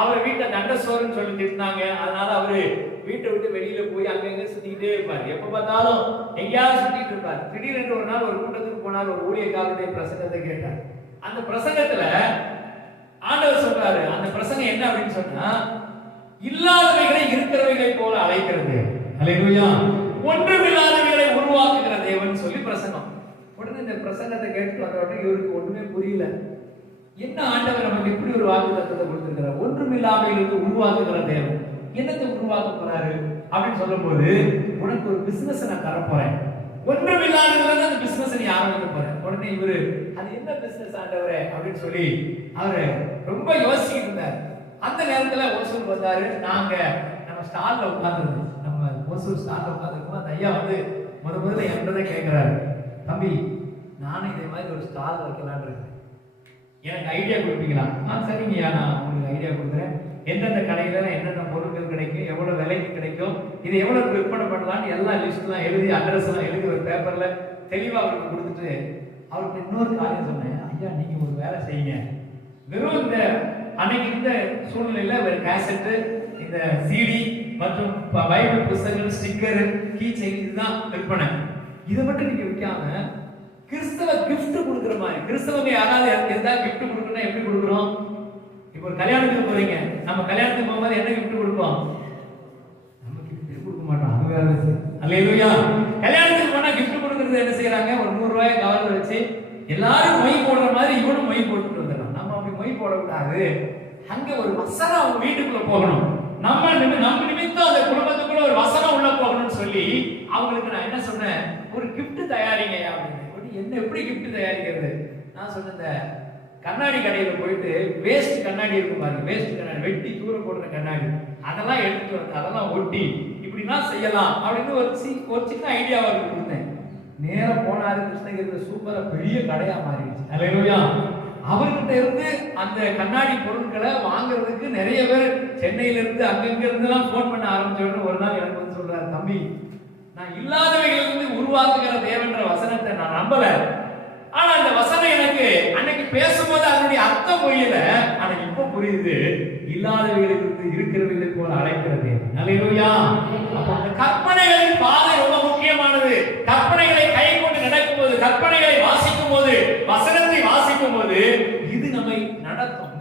அவர் வீட்டுல தண்டசோறுன்னு சொல்லி திட்டினாங்க. அதனால அவரு வீட்டை விட்டு வெளியில போய் அங்கங்க சுத்திக்கிட்டே இருப்பாரு. எப்ப பார்த்தாலும் எங்கேயாவது சுத்திட்டு இருப்பார். திடீரென்று ஒரு நாள் ஒரு கூட்டத்துக்கு போனார், ஒரு ஊழியக்காரருடைய பிரசங்கத்தை கேட்டார். அந்த பிரசங்கத்துல ஆண்டவர் சொல்றாரு, அந்த பிரசங்கம் என்ன அப்படின்னு சொன்னா, இல்லாதவைகளை இருக்கிறவைகளை போல அழைக்கிறது. அல்லேலூயா. ஒன்றுமில்லாதவைகளை உருவாக்குகிற தேவன் சொல்லி பிரசங்கம். உடனே இந்த பிரசங்கத்தை கேட்டு வந்த உடனே இவருக்கு ஒண்ணுமே புரியல. என்ன ஆண்டவர் நமக்கு இப்படி ஒரு வாக்குத்தத்தத்தை கொடுத்திருக்கிறார், ஒன்றுமில்லாமையிலிருந்து உருவாக்குகிற தேவன் என்னத்தை உருவாக்க போறாரு அப்படின்னு சொல்லும் போது, உனக்கு ஒரு பிசினஸ் நான் தரப்போறேன், ஒன்றுமில்லாததுல அந்த பிசினஸ் நீ ஆரம்பிக்க போறேன். உடனே இவரு அது என்ன பிசினஸ் ஆண்டவரே அப்படின்னு சொல்லி அவரு ரொம்ப யோசிச்சுட்டு இருந்தார். அந்த நேரத்துல ஓசூர் வந்தாரு. நம்ம ஸ்டால்ல உட்கார்ந்துருந்தோம், நம்ம ஓசூர் ஸ்டால்ல உட்கார்ந்துருக்கோம். அந்த ஐயா வந்து முதல்ல என்கிட்ட கேட்கிறாரு, தம்பி நானும் இதே மாதிரி ஒரு ஸ்டால் வைக்கலான்னு இருக்கேன், எனக்கு ஐடியா கொடுப்பீங்களா? சரிங்கய்யா, நான் உங்களுக்கு ஐடியா கொடுக்குறேன். எந்தெந்த கடையில என்னென்ன பொருட்கள் கிடைக்கும், எவ்வளவு விலைக்கு கிடைக்கும், இதை எவ்வளவு விற்பனை பண்ணலாம்னு எல்லா லிஸ்ட்லாம் எழுதி, அட்ரஸ் எல்லாம் எழுதி ஒரு பேப்பர்ல தெளிவா அவருக்கு கொடுத்துட்டு, அவருக்கு இன்னொரு காரியம் சொன்னேன், ஐயா நீங்க ஒரு வேலை செய்யுங்க, வெறும் இந்த அன்னைக்கு இந்த சூழ்நிலையில ஒரு கேசட்டு, இந்த சிடி மற்றும் பைபிள் புத்தகங்கள், ஸ்டிக்கர், கீ செயின் இதுதான் விற்பனை. இதை மட்டும் நீங்க விற்காம கிறிஸ்தவ கிஃப்ட் கொடுக்குற மாதிரி, கிறிஸ்தவங்க யாராவது இருந்தா கிஃப்ட் கொடுக்கணும்னா எப்படி கொடுக்குறோம்? இப்போ ஒரு கல்யாணத்துக்கு போறீங்க, நம்ம கல்யாணத்துக்கு போகும்போது என்ன கிஃப்ட் கொடுப்போம்? நம்ம கிஃப்ட் கொடுக்க மாட்டோம், அது வேற. அல்லேலூயா. கல்யாணத்துக்கு எல்லாரும் மொய் போடுற மாதிரி இவனும் மொய் போட்டுட்டு வந்துடலாம். நம்ம அப்படி மொய் போடக்கூடாது. அங்க ஒரு வசனம் அவங்க வீட்டுக்குள்ள போகணும். நம்ம நிமித்தம் அந்த குடும்பத்துக்குள்ள ஒரு வசனம் உள்ள போகணும்னு சொல்லி அவங்களுக்கு நான் என்ன சொன்னேன், ஒரு gift தயாரிங்க அப்படின்னு. என்ன எப்படி gift தயாரிக்கிறது? நான் சொன்ன இந்த கண்ணாடி கடையில போயிட்டு வேஸ்ட் கண்ணாடி இருக்கும் பாருங்க, வேஸ்ட் கண்ணாடி வெட்டி தூர போடுற கண்ணாடி, அதெல்லாம் எடுத்து வந்து அதெல்லாம் ஒட்டி இப்படிலாம் செய்யலாம் அப்படின்னு ஒரு சின்ன ஐடியா அவருக்கு கொடுத்தேன். நேரம் போனாரு, கிருஷ்ணகிரியில் சூப்பரா பெரிய கடையா மாறிடுச்சு. அல்லேலூயா. அவர்கிட்ட இருந்து அந்த கண்ணாடி பொருட்களை வாங்குறதுக்கு நிறைய பேர் சென்னையில இருந்து அங்கங்க இருந்தெல்லாம் போன் பண்ண ஆரம்பிச்சோன்னு ஒரு நாள் எனக்கு வந்து சொல்றாரு, தம்பி நான் இல்லாதவைகளிலிருந்து உருவாக்குகிற தேவன்ற வசனத்தை நான் நம்பல. ஆனா அந்த வசனம் எனக்கு அன்னைக்கு பேசும்போது அதனுடைய அர்த்தம் புரியல. ஆனா இப்ப புரியுது, இல்லாதவைகளிலிருந்து இருக்கிறவர்களை போல அழைக்கிறது. அல்லேலூயா. அப்ப அந்த கற்பனைகளின் பாதை ரொம்ப முக்கியமானது. கற்பனைகளை கை கொண்டு நடக்கும்போது, கற்பனைகளை வாசிக்கும் போது, வசனத்தை வாசிக்கும் போது இது நம்மை நடத்தும்.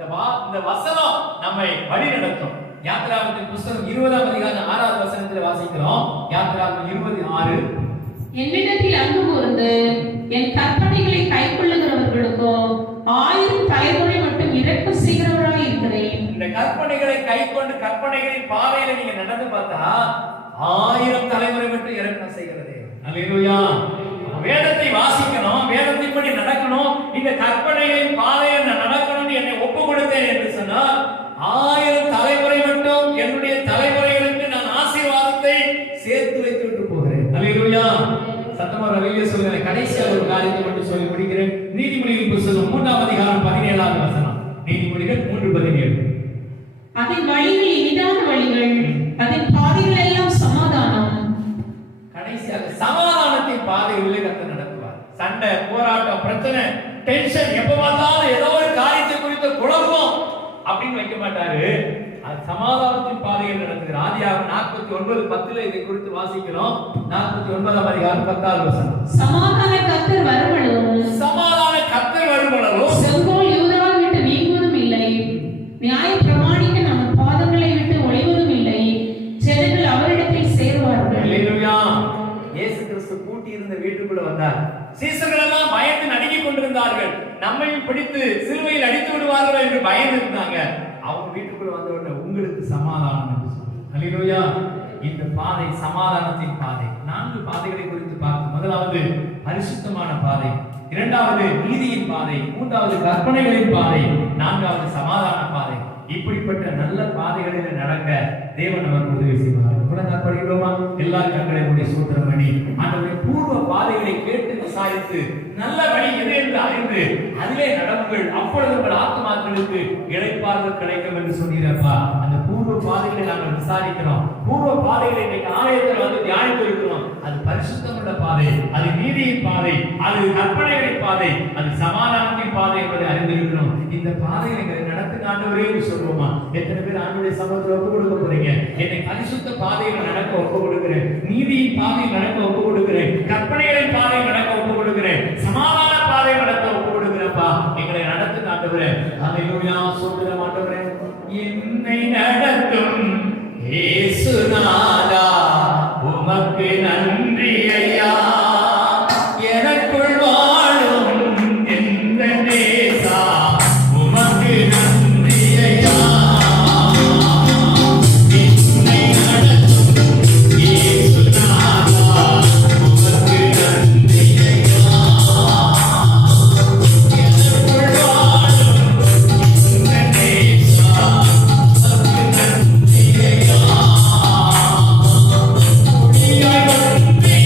இந்த வசனம் நம்மை வழி நடத்தும். யாத்திராகமத்தின் புத்தகம் 20ஆம் அதிகாரம் 6வது வசனத்தில் வாசிக்கிறோம். யாத்திராகமம் 20:6. என்னிடத்தில் அன்பு கூர்ந்து என் கற்பனைகளை கைக்கொள்ளுகிறவர்களுக்கோ 1000 தலைமுறை மட்டும் இரக்கம் செய்கிறவராய் இருக்கிறேன். இந்த கற்பனைகளை கைக்கொண்டு கற்பனைகளின் பாதையில நீங்க நடந்து பார்த்தா 1000 தலைமுறை மட்டும் இரக்கம் செய்கிறது. அல்லேலூயா. வேதத்தை வாசிக்கணும், வேதத்தின்படி நடக்கணும், இந்த கற்பனைகளின் பாதையை நான் நடக்கணும்னு என்னை ஒப்பு கொடுத்தேன் என்று சொன்னால் 1000 தலைமுறை மட்டும் என்னுடைய தலைமுறைகளுக்கு நான் ஆசீர்வாதத்தை சேர்த்து வைத்து விட்டு போகிறேன். அல்லேலூயா. சத்தமா வெளியே சொல்கிறேன். கடைசியாக ஒரு காரியத்தை மட்டும் சொல்லி முடிக்கிறேன். நீதிமொழிகள் புத்தகம் 3ஆம் அதிகாரம் 17வது வசனம். நீதிமொழிகள் 3:17. அதன் வழிகள் இனிதான வழிகள், அதன் பாதைகள் எல்லாம் சமாதானம். கடைசியாக சமாதானத்தின் பாதைகளிலே கர்த்தர் நடத்துவார். சண்டை, போராட்டம், பிரச்சனை, டென்ஷன், எப்ப பார்த்தாலும் ஏதோ ஒரு காரியத்தை குறித்த குழப்பம் அப்படின்னு வைக்க மாட்டாரு. அது சமாதானத்தின் பாதையில் நடத்துகிறார். ஆதியாகமம் 49:10 இதை குறித்து வாசிக்கிறோம். 49ஆம் அதிகாரம் 10வது வசனம். சமாதான கர்த்தர் வருமளவும், சமாதான கர்த்தர் வருமளவும் செங்கோல் யூதாவை விட்டு நீங்குவதும் இல்லை, நியாய பிரமாணிக்க நம்ம பாதங்களை விட்டு ஒளிவதும் இல்லை, ஜனங்கள் அவரிடத்தில் சேருவார்கள். அல்லேலூயா. இயேசு கிறிஸ்து கூட்டி இருந்த வீட்டுக்குள்ள வந்தார். சீசர்கள் எல்லாம் பயந்து நடுங்கிக் கொண்டிருந்தார்கள். நம்மையும் பிடித்து சிலுவையில் அடித்து விடுவார்கள் என்று பயந்து இருந்தாங்க. அவங்க வீட்டுக்குள்ள வந்த உடனே உங்களுக்கு சமாதானம் என்று சொன்னார். அல்லேலூயா. இந்த பாதை சமாதானத்தின் பாதை. 4 பாதைகளை குறித்து பார்த்து, முதலாவது பரிசுத்தமான பாதை, இரண்டாவது நீதியின் பாதை, மூன்றாவது கற்பனைகளின் பாதை, நான்காவது சமாதான பாதை. இப்படிப்பட்ட நல்ல பாதைகளில் நடக்க தேவன் நமக்கு உதவி செய்வார். படிக்கிறோமா? எல்லா கண்களை மூடி சூத்திரம் பண்ணி ஆண்டவருடைய பூர்வ பாதைகளை கேட்டு விசாரித்து நல்ல வழி எது என்று அறிந்து அதிலே நடவுங்கள். அப்பொழுது உங்கள் ஆத்மாக்களுக்கு இளைப்பாறுதல் கிடைக்கும் என்று சொன்னீரப்பா. அந்த பூர்வ பாதைகளை நாங்கள் விசாரிக்கிறோம். பூர்வ பாதைகளை இன்னைக்கு ஆலயத்தில் வந்து தியானித்து இருக்கிறோம். அது பரிசுத்தமுள்ள பாதை, அது நீதியின் பாதை, அது கற்பனைகளின் பாதை, அது சமாதானத்தின் பாதை என்பதை அறிந்திருக்கிறோம். இந்த பாதையை எங்களை நடத்துங்க ஆண்டவரே சொல்லுவோமா? எத்தனை பேர் ஆண்டவருடைய சமூகத்தில் ஒப்பு கொடுக்க போறீங்க? என்னை பரிசுத்த பாதையில் நடக்க ஒப்பு கொடுக்கிறேன், நீதியின் பாதையில் நடக்க ஒப்பு கொடுக்கிறேன், கற்பனைகளின் பாதையில் நடக்க ஒப்பு கொடுக்கிறேன், சமாதான பாதையில் நடக்க ஒப்பு கொடுக்கிறப்பா. எங்களை நடத்துங்க ஆண்டவரே. அல்லேலூயா. சொல்லுங்க ஆண்டவரே, என்னை நடத்தும் இயேசுநாதா, உமக்கு நன்றி ஐயா. எனக்குள் வாழும் எந்த நேசா, உமக்கு நன்றி ஐயா. என்னை நடத்தும் இயேசுநாதா, உமக்கு நன்றி ஐயா. எனக்குள் வாழும் எந்த நேசா, உமக்கு நன்றி ஐயா. முடியாய் வந்தே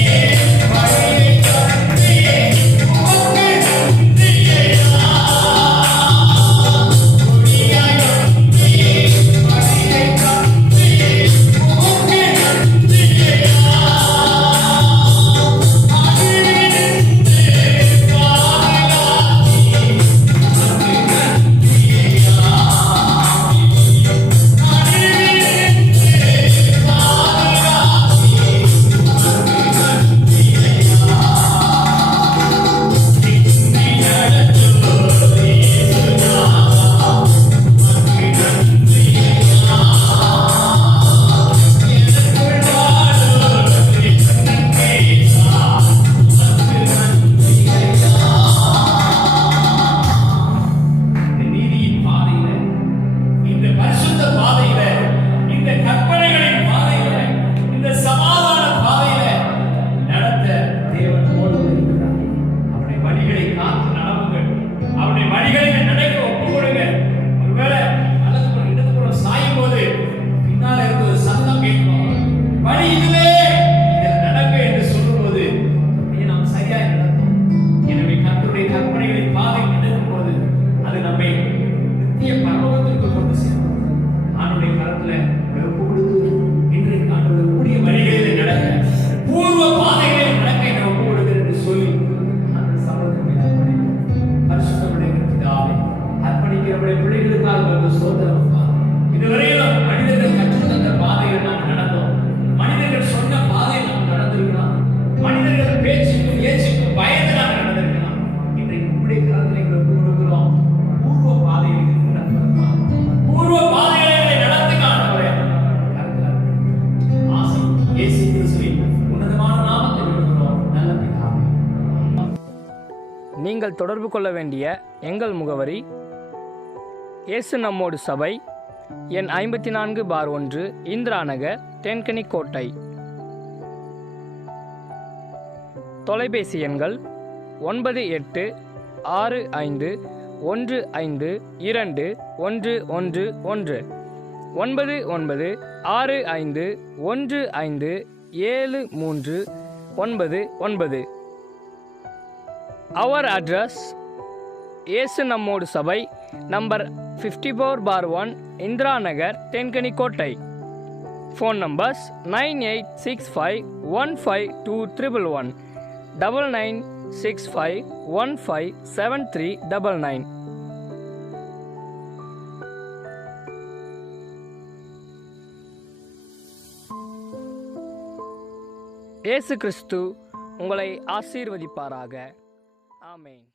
நீங்கள் தொடர்பு கொள்ள வேண்டிய எங்கள் முகவரி: இயேசு நம்மோடு சபை, எண் 54/1, இந்திரா நகர், தென்கனிக்கோட்டை. தொலைபேசி எண்கள் 9865152111, 9965157399. Our address: இயேசு நம்மோடு சபை, number 54/1, Indira Nagar, Denkanikottai. Phone numbers 9865152311, 9965157399. இயேசு கிறிஸ்து உங்களை ஆசீர்வதிப்பாராக. ஆமென்.